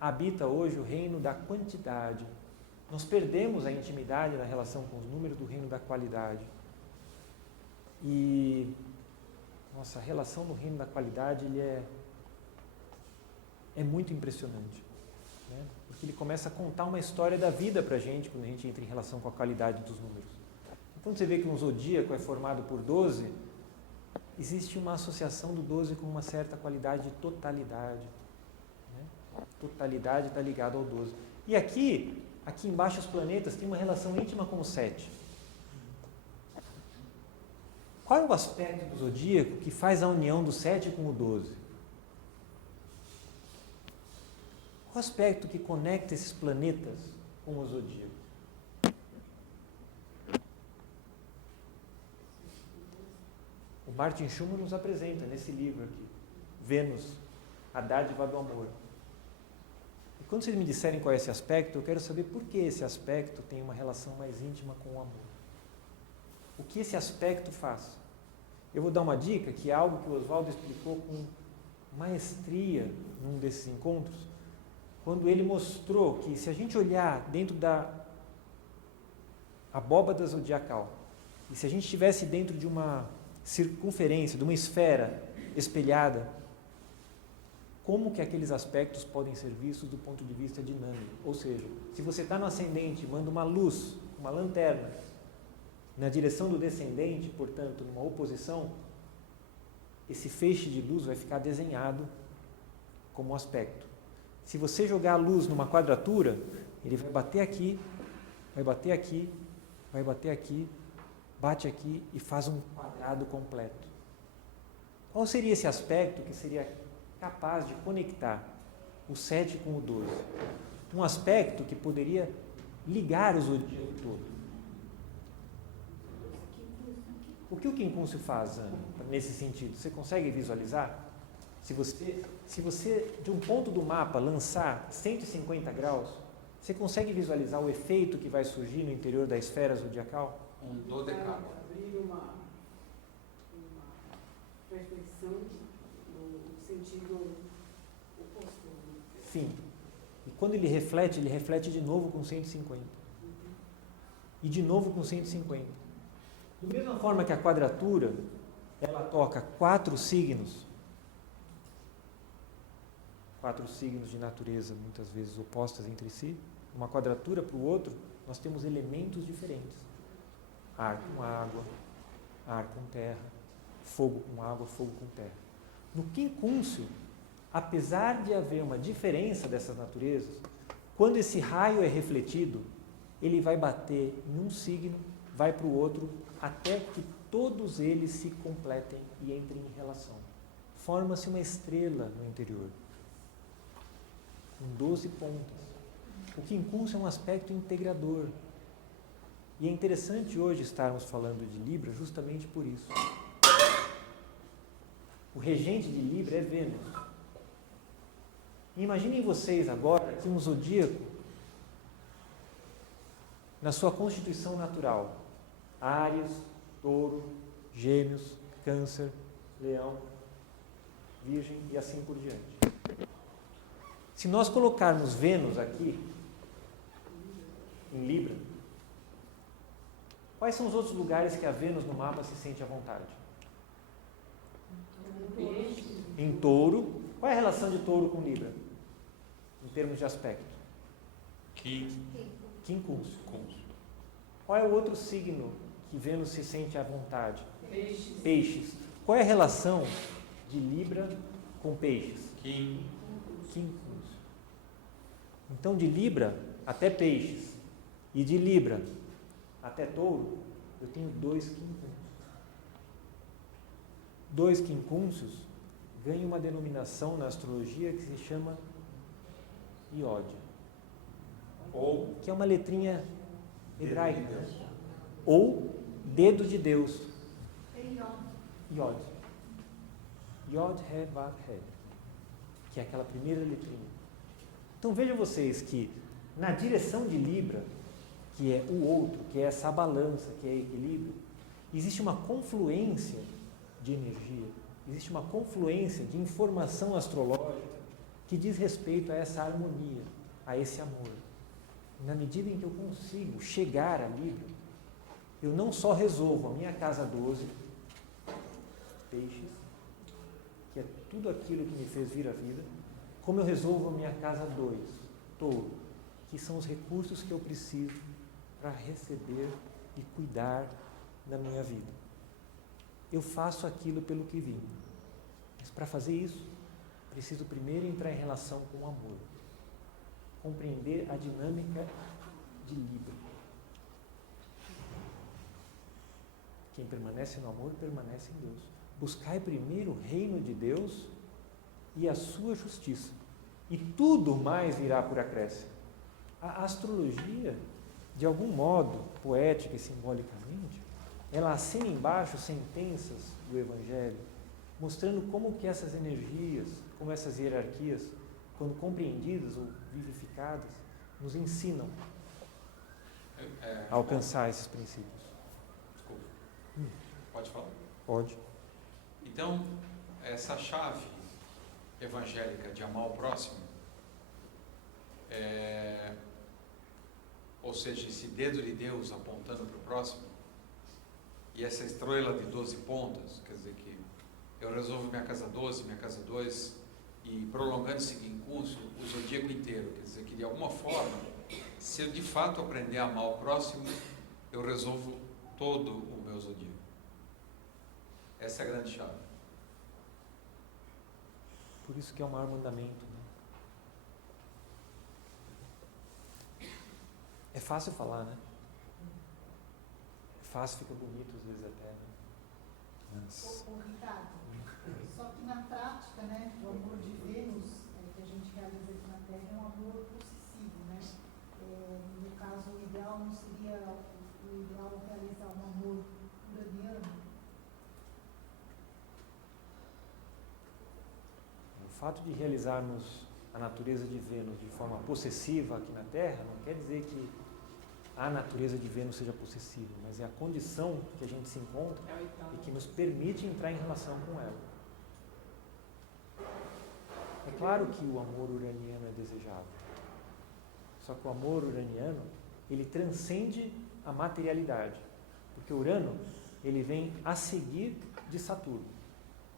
habita hoje o reino da quantidade. Nós perdemos a intimidade da relação com os números do reino da qualidade. E nossa relação no reino da qualidade ele é muito impressionante, né? porque ele começa a contar uma história da vida para a gente quando a gente entra em relação com a qualidade dos números. Quando você vê que um zodíaco é formado por 12, existe uma associação do 12 com uma certa qualidade de totalidade. Né? Totalidade está ligada ao 12. E aqui embaixo os planetas têm uma relação íntima com o 7. Qual é o aspecto do zodíaco que faz a união do 7 com o 12? Qual o aspecto que conecta esses planetas com o zodíaco? O Martin Schumann nos apresenta nesse livro aqui, Vênus, a dádiva do amor. E quando vocês me disserem qual é esse aspecto, eu quero saber por que esse aspecto tem uma relação mais íntima com o amor. O que esse aspecto faz? Eu vou dar uma dica, que é algo que o Oswaldo explicou com maestria num desses encontros, quando ele mostrou que se a gente olhar dentro da abóbada zodiacal, e se a gente estivesse dentro de uma circunferência, de uma esfera espelhada, como que aqueles aspectos podem ser vistos do ponto de vista dinâmico? Ou seja, se você está no ascendente, manda uma luz, uma lanterna, na direção do descendente, portanto, numa oposição, esse feixe de luz vai ficar desenhado como um aspecto. Se você jogar a luz numa quadratura, ele vai bater aqui, vai bater aqui, vai bater aqui, bate aqui e faz um quadrado completo. Qual seria esse aspecto que seria capaz de conectar o 7 com o 12? Um aspecto que poderia ligar o zodíaco todo. O que o quincúncio faz, Ana, nesse sentido? Você consegue visualizar? Se você, de um ponto do mapa, lançar 150 graus, você consegue visualizar o efeito que vai surgir no interior da esfera zodiacal? Um dodecágono. Abrir uma reflexão no sentido oposto. Sim. E quando ele reflete de novo com 150. E de novo com 150. Da mesma forma que a quadratura, ela toca 4 signos de natureza, muitas vezes opostas entre si, uma quadratura para o outro, nós temos elementos diferentes. Ar com água, ar com terra, fogo com água, fogo com terra. No quincúncio, apesar de haver uma diferença dessas naturezas, quando esse raio é refletido, ele vai bater em um signo, vai para o outro, até que todos eles se completem e entrem em relação. Forma-se uma estrela no interior, com 12 pontas. O quincúncio é um aspecto integrador. E é interessante hoje estarmos falando de Libra justamente por isso. O regente de Libra é Vênus. E imaginem vocês agora que um zodíaco, na sua constituição natural, Áries, Touro, Gêmeos, Câncer, Leão, Virgem e assim por diante. Se nós colocarmos Vênus aqui, em Libra, quais são os outros lugares que a Vênus no mapa se sente à vontade? Em Touro. Qual é a relação de Touro com Libra? Em termos de aspecto? Quincúncio. Qual é o outro signo que Vênus se sente à vontade? Peixes. Qual é a relação de Libra com Peixes? Quincúncio. Então, de Libra até Peixes e de Libra até Touro, eu tenho 2 quincúncios. 2 quincúncios ganham uma denominação na astrologia que se chama Iod, ou que é uma letrinha hebraica, ou dedo de Deus. Iod. Yod, He, Vav, He, que é aquela primeira letrinha. Então vejam vocês que na direção de Libra, que é o outro, que é essa balança, que é equilíbrio, existe uma confluência de energia, existe uma confluência de informação astrológica que diz respeito a essa harmonia, a esse amor. E na medida em que eu consigo chegar a Libra, eu não só resolvo a minha casa 12, Peixes, que é tudo aquilo que me fez vir à vida, como eu resolvo a minha casa 2, Touro, aqui são os recursos que eu preciso para receber e cuidar da minha vida. Eu faço aquilo pelo que vim. Mas para fazer isso, preciso primeiro entrar em relação com o amor. Compreender a dinâmica de Libra. Quem permanece no amor, permanece em Deus. Buscai primeiro o reino de Deus e a sua justiça. E tudo mais virá por acréscimo. A astrologia, de algum modo, poética e simbolicamente, ela assina embaixo sentenças do Evangelho, mostrando como que essas energias, como essas hierarquias, quando compreendidas ou vivificadas, nos ensinam a alcançar esses princípios. Desculpa. Pode falar? Pode. Então, essa chave evangélica de amar o próximo, ou seja, esse dedo de Deus apontando para o próximo, e essa estrela de 12 pontas, quer dizer que eu resolvo minha casa 12, minha casa 2, e prolongando esse curso o zodíaco inteiro, quer dizer que de alguma forma, se eu de fato aprender a amar o próximo, eu resolvo todo o meu zodíaco. Essa é a grande chave. Por isso que é o maior mandamento. Né? É fácil falar, né? É fácil, fica bonito às vezes até, né? Mas... Ô, Ricardo, só que na prática, né, o amor de Vênus que a gente realiza aqui na Terra é um amor possessivo, né? No caso, o ideal não seria o ideal realizar um amor uraniano? O fato de realizarmos a natureza de Vênus de forma possessiva aqui na Terra não quer dizer que a natureza de Vênus seja possessiva, mas é a condição que a gente se encontra e que nos permite entrar em relação com ela. É claro que o amor uraniano é desejável, só que o amor uraniano, ele transcende a materialidade, porque Urano, ele vem a seguir de Saturno.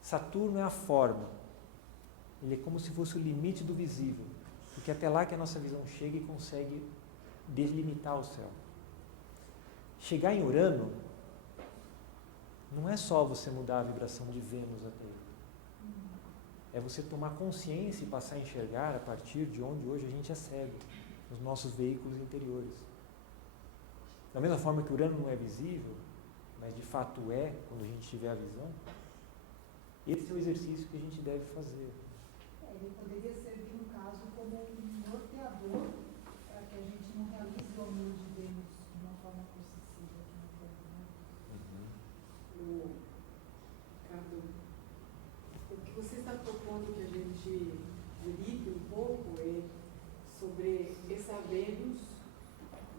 Saturno é a forma, ele é como se fosse o limite do visível, porque até lá que a nossa visão chega e consegue delimitar o céu. Chegar em Urano não é só você mudar a vibração de Vênus até ele. É você tomar consciência e passar a enxergar a partir de onde hoje a gente é cego, nos nossos veículos interiores. Da mesma forma que Urano não é visível, mas de fato é quando a gente tiver a visão, esse é o exercício que a gente deve fazer. Ele poderia servir, no caso, como um norteador para que a gente não realize o amor de Vênus de uma forma possessiva aqui na Terra, né? Ricardo, o que você está propondo que a gente medite um pouco é sobre essa Vênus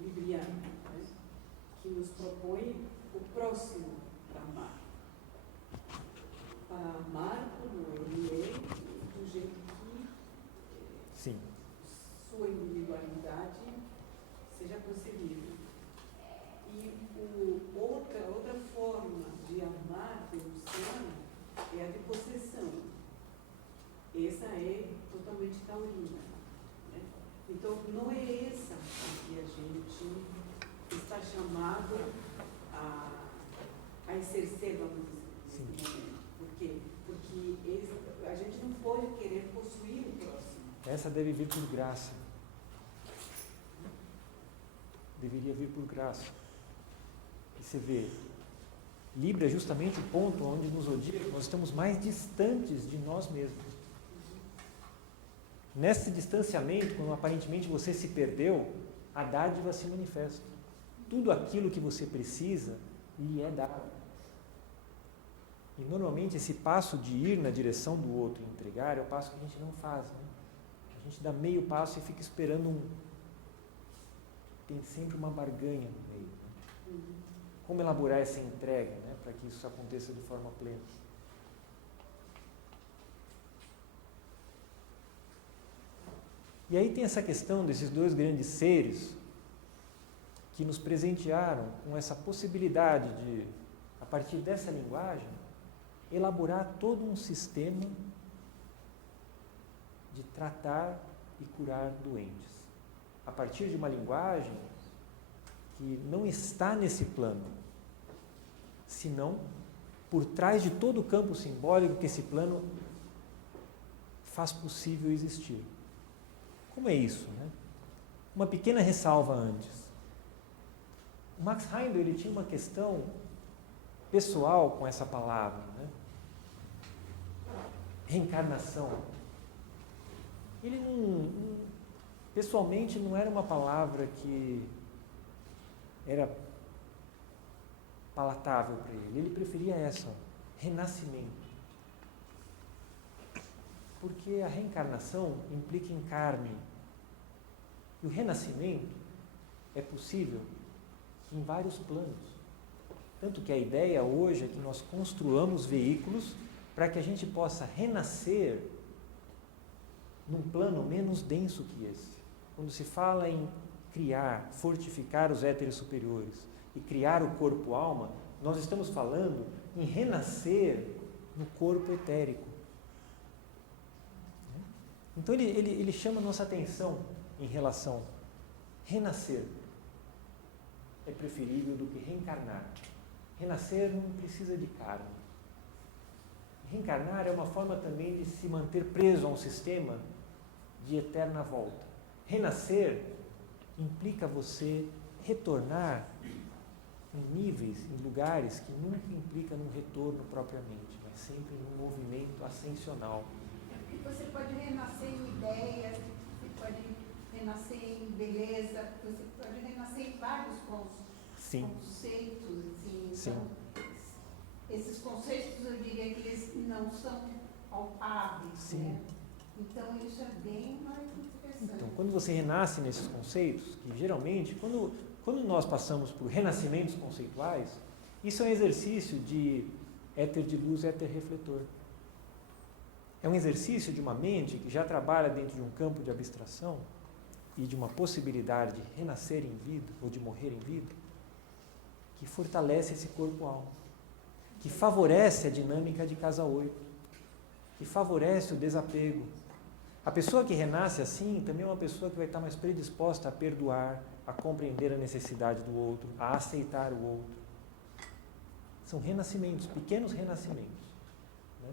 libriana, né? Que nos propõe o próximo para amar. Para amar como ele é, do jeito que Sim. sua individualidade seja concebida. E outra forma de amar venusiana é a de possessão. Essa é totalmente taurina. Né? Então, não é essa que a gente está chamado a exercer, vamos dizer, nesse momento. Por quê? Porque a gente não pode querer possuir o próximo. Essa deve vir por graça. Deveria vir por graça. E você vê, Libra é justamente o ponto onde nos zodíaco nós estamos mais distantes de nós mesmos. Nesse distanciamento, quando aparentemente você se perdeu, a dádiva se manifesta. Tudo aquilo que você precisa lhe é dado. E normalmente esse passo de ir na direção do outro e entregar é o passo que a gente não faz. Né? A gente dá meio passo e fica esperando tem sempre uma barganha no meio. Né? Como elaborar essa entrega, né? Para que isso aconteça de forma plena? E aí tem essa questão desses dois grandes seres que nos presentearam com essa possibilidade de, a partir dessa linguagem, elaborar todo um sistema de tratar e curar doentes. a partir de uma linguagem que não está nesse plano, senão por trás de todo o campo simbólico que esse plano faz possível existir. Como é isso, né? Uma pequena ressalva antes. O Max Heindel, ele tinha uma questão pessoal com essa palavra, né? Reencarnação. Ele pessoalmente não era uma palavra que era palatável para ele. Ele preferia essa, renascimento. Porque a reencarnação implica em carne. E o renascimento é possível em vários planos. Tanto que a ideia hoje é que nós construamos veículos para que a gente possa renascer num plano menos denso que esse. Quando se fala em criar, fortificar os éteres superiores e criar o corpo-alma, nós estamos falando em renascer no corpo etérico. Então ele chama a nossa atenção em relação a renascer. É preferível do que reencarnar. Renascer não precisa de carne. Reencarnar é uma forma também de se manter preso a um sistema de eterna volta. Renascer implica você retornar em níveis, em lugares que nunca implica num retorno propriamente, mas sempre num movimento ascensional. Você pode renascer em ideias, você pode renascer em beleza, você pode renascer em vários conceitos. Assim. Então, esses conceitos, eu diria que eles não são palpáveis. Né? Então, isso é bem mais interessante. Então, quando você renasce nesses conceitos, que geralmente, quando nós passamos por renascimentos conceituais, isso é um exercício de éter de luz, éter refletor. É um exercício de uma mente que já trabalha dentro de um campo de abstração e de uma possibilidade de renascer em vida, ou de morrer em vida, que fortalece esse corpo-alma, que favorece a dinâmica de casa 8, que favorece o desapego. A pessoa que renasce assim também é uma pessoa que vai estar mais predisposta a perdoar, a compreender a necessidade do outro, a aceitar o outro. São renascimentos, pequenos renascimentos. Né?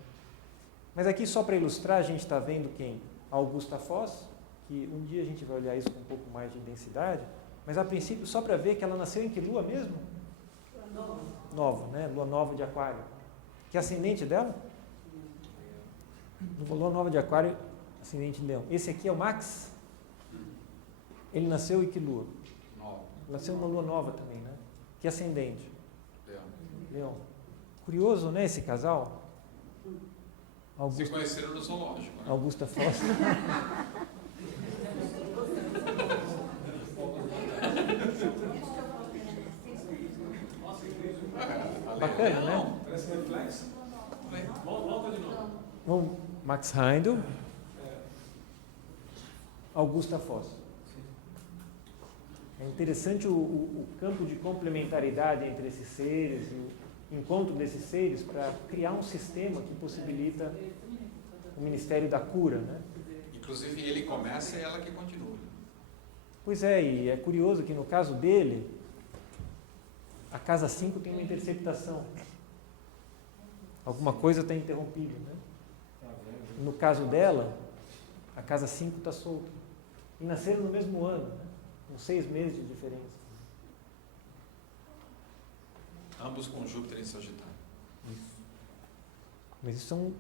Mas aqui, só para ilustrar, a gente está vendo quem? A Augusta Foz, que um dia a gente vai olhar isso com um pouco mais de intensidade, mas a princípio, só para ver que ela nasceu em que lua mesmo? Nova, né? Lua nova de Aquário. Que ascendente dela? Lua nova de Aquário, ascendente de Leão. Esse aqui é o Max. Ele nasceu em que lua? Nova. Nasceu uma lua nova também, né? Que ascendente? Leão. Leão. Curioso, né, esse casal? Se conheceram no zoológico, né? Augusta Foz. Bacana, né? Parece reflexo. Volta de novo. Bom, Max Heindel, Augusta Foz. É interessante o campo de complementaridade entre esses seres e o encontro desses seres para criar um sistema que possibilita o Ministério da Cura, né? Inclusive ele começa e ela que continua. Pois é, e é curioso que no caso dele, a casa 5 tem uma interceptação. Alguma coisa está interrompida, né? No caso dela, a casa 5 está solta. E nasceram no mesmo ano, né? Com 6 meses de diferença. Ambos com Júpiter em Sagitário. Isso. Mas isso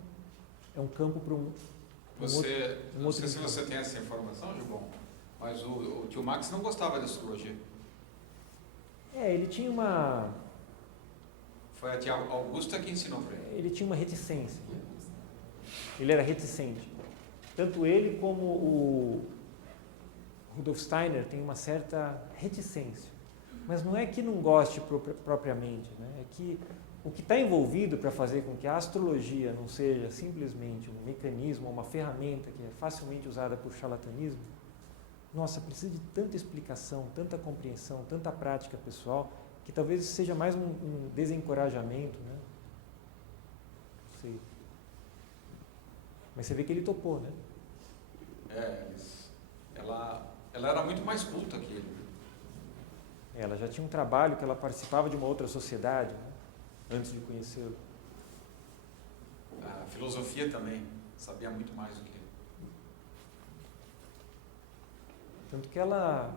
é um campo para um Você, um não sei se campo. você tem essa informação, Gilbom, mas o tio Max não gostava de astrologia. Ele tinha uma... Foi a tia Augusta que ensinou para ele. Ele tinha uma reticência. Ele era reticente. Tanto ele como o Rudolf Steiner tem uma certa reticência. Mas não é que não goste propriamente, né? É que o que está envolvido para fazer com que a astrologia não seja simplesmente um mecanismo, uma ferramenta que é facilmente usada por charlatanismo, nossa, precisa de tanta explicação, tanta compreensão, tanta prática pessoal, que talvez seja mais um desencorajamento, né? Não sei. Mas você vê que ele topou, né? Ela Ela era muito mais culta que ele. Ela já tinha um trabalho que ela participava de uma outra sociedade, né, antes de conhecê-lo. A filosofia também sabia muito mais do que ele. Tanto que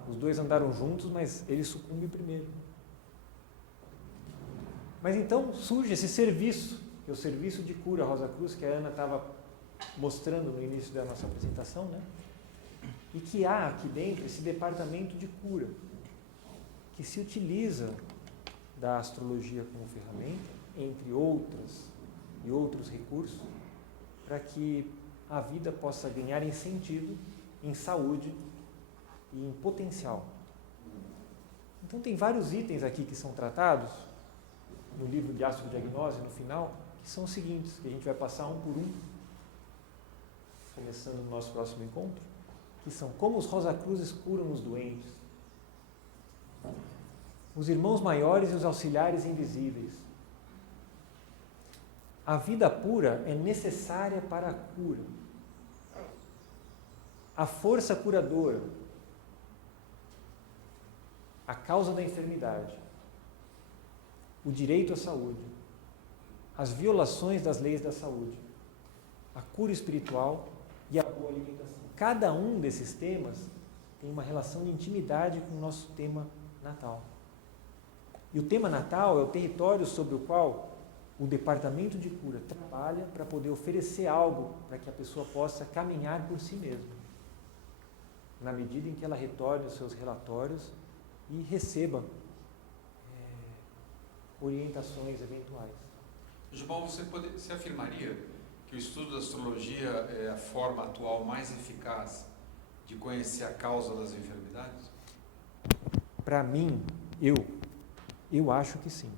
os dois andaram juntos, mas ele sucumbe primeiro. Mas então surge esse serviço, que é o serviço de cura Rosa Cruz, que a Ana estava mostrando no início da nossa apresentação, né? E que há aqui dentro esse departamento de cura, que se utiliza da astrologia como ferramenta, entre outros recursos, para que a vida possa ganhar em sentido, em saúde e em potencial. Então tem vários itens aqui que são tratados no livro de Astrodiagnose, no final, que são os seguintes, que a gente vai passar um por um, começando no nosso próximo encontro, que são como os Rosacruzes curam os doentes, os irmãos maiores e os auxiliares invisíveis. A vida pura é necessária para a cura. A força curadora, a causa da enfermidade, o direito à saúde, as violações das leis da saúde, a cura espiritual e a boa alimentação. Cada um desses temas tem uma relação de intimidade com o nosso tema natal. E o tema natal é o território sobre o qual o departamento de cura trabalha para poder oferecer algo para que a pessoa possa caminhar por si mesma, na medida em que ela retorne os seus relatórios e receba orientações eventuais. Gilbão, você afirmaria que o estudo da astrologia é a forma atual mais eficaz de conhecer a causa das enfermidades? Para mim, eu acho que sim.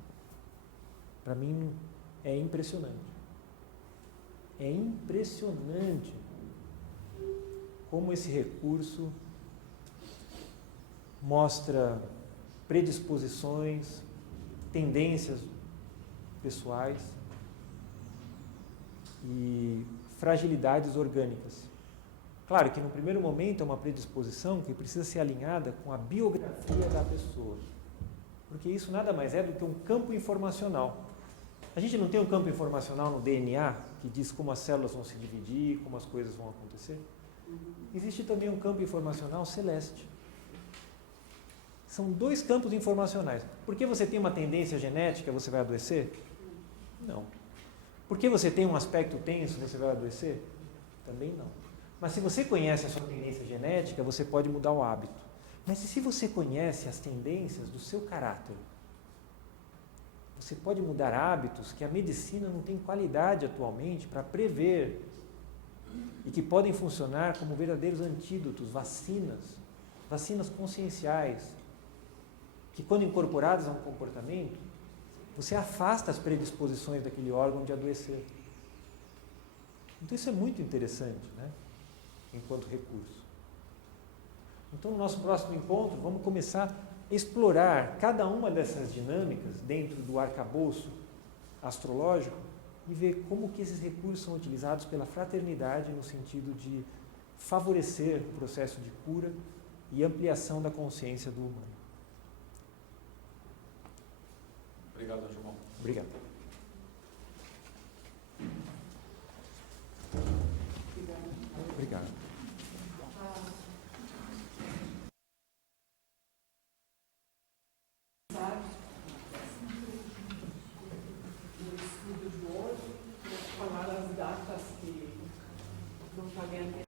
Para mim é impressionante. É impressionante como esse recurso mostra predisposições, tendências pessoais e fragilidades orgânicas. Claro que no primeiro momento é uma predisposição que precisa ser alinhada com a biografia da pessoa, porque isso nada mais é do que um campo informacional. A gente não tem um campo informacional no DNA que diz como as células vão se dividir, como as coisas vão acontecer? Existe também um campo informacional celeste. São dois campos informacionais. Porque você tem uma tendência genética, você vai adoecer? Não. Porque você tem um aspecto tenso, você vai adoecer? Também não. Mas se você conhece a sua tendência genética, você pode mudar o hábito. Mas e se você conhece as tendências do seu caráter? Você pode mudar hábitos que a medicina não tem qualidade atualmente para prever e que podem funcionar como verdadeiros antídotos, vacinas conscienciais, que quando incorporadas a um comportamento, você afasta as predisposições daquele órgão de adoecer. Então isso é muito interessante, né? Enquanto recurso. Então no nosso próximo encontro vamos começar a explorar cada uma dessas dinâmicas dentro do arcabouço astrológico e ver como que esses recursos são utilizados pela fraternidade no sentido de favorecer o processo de cura e ampliação da consciência do humano. Obrigado, Gilbão. Obrigado. Obrigado. No estudo de hoje, falar as datas que não sabem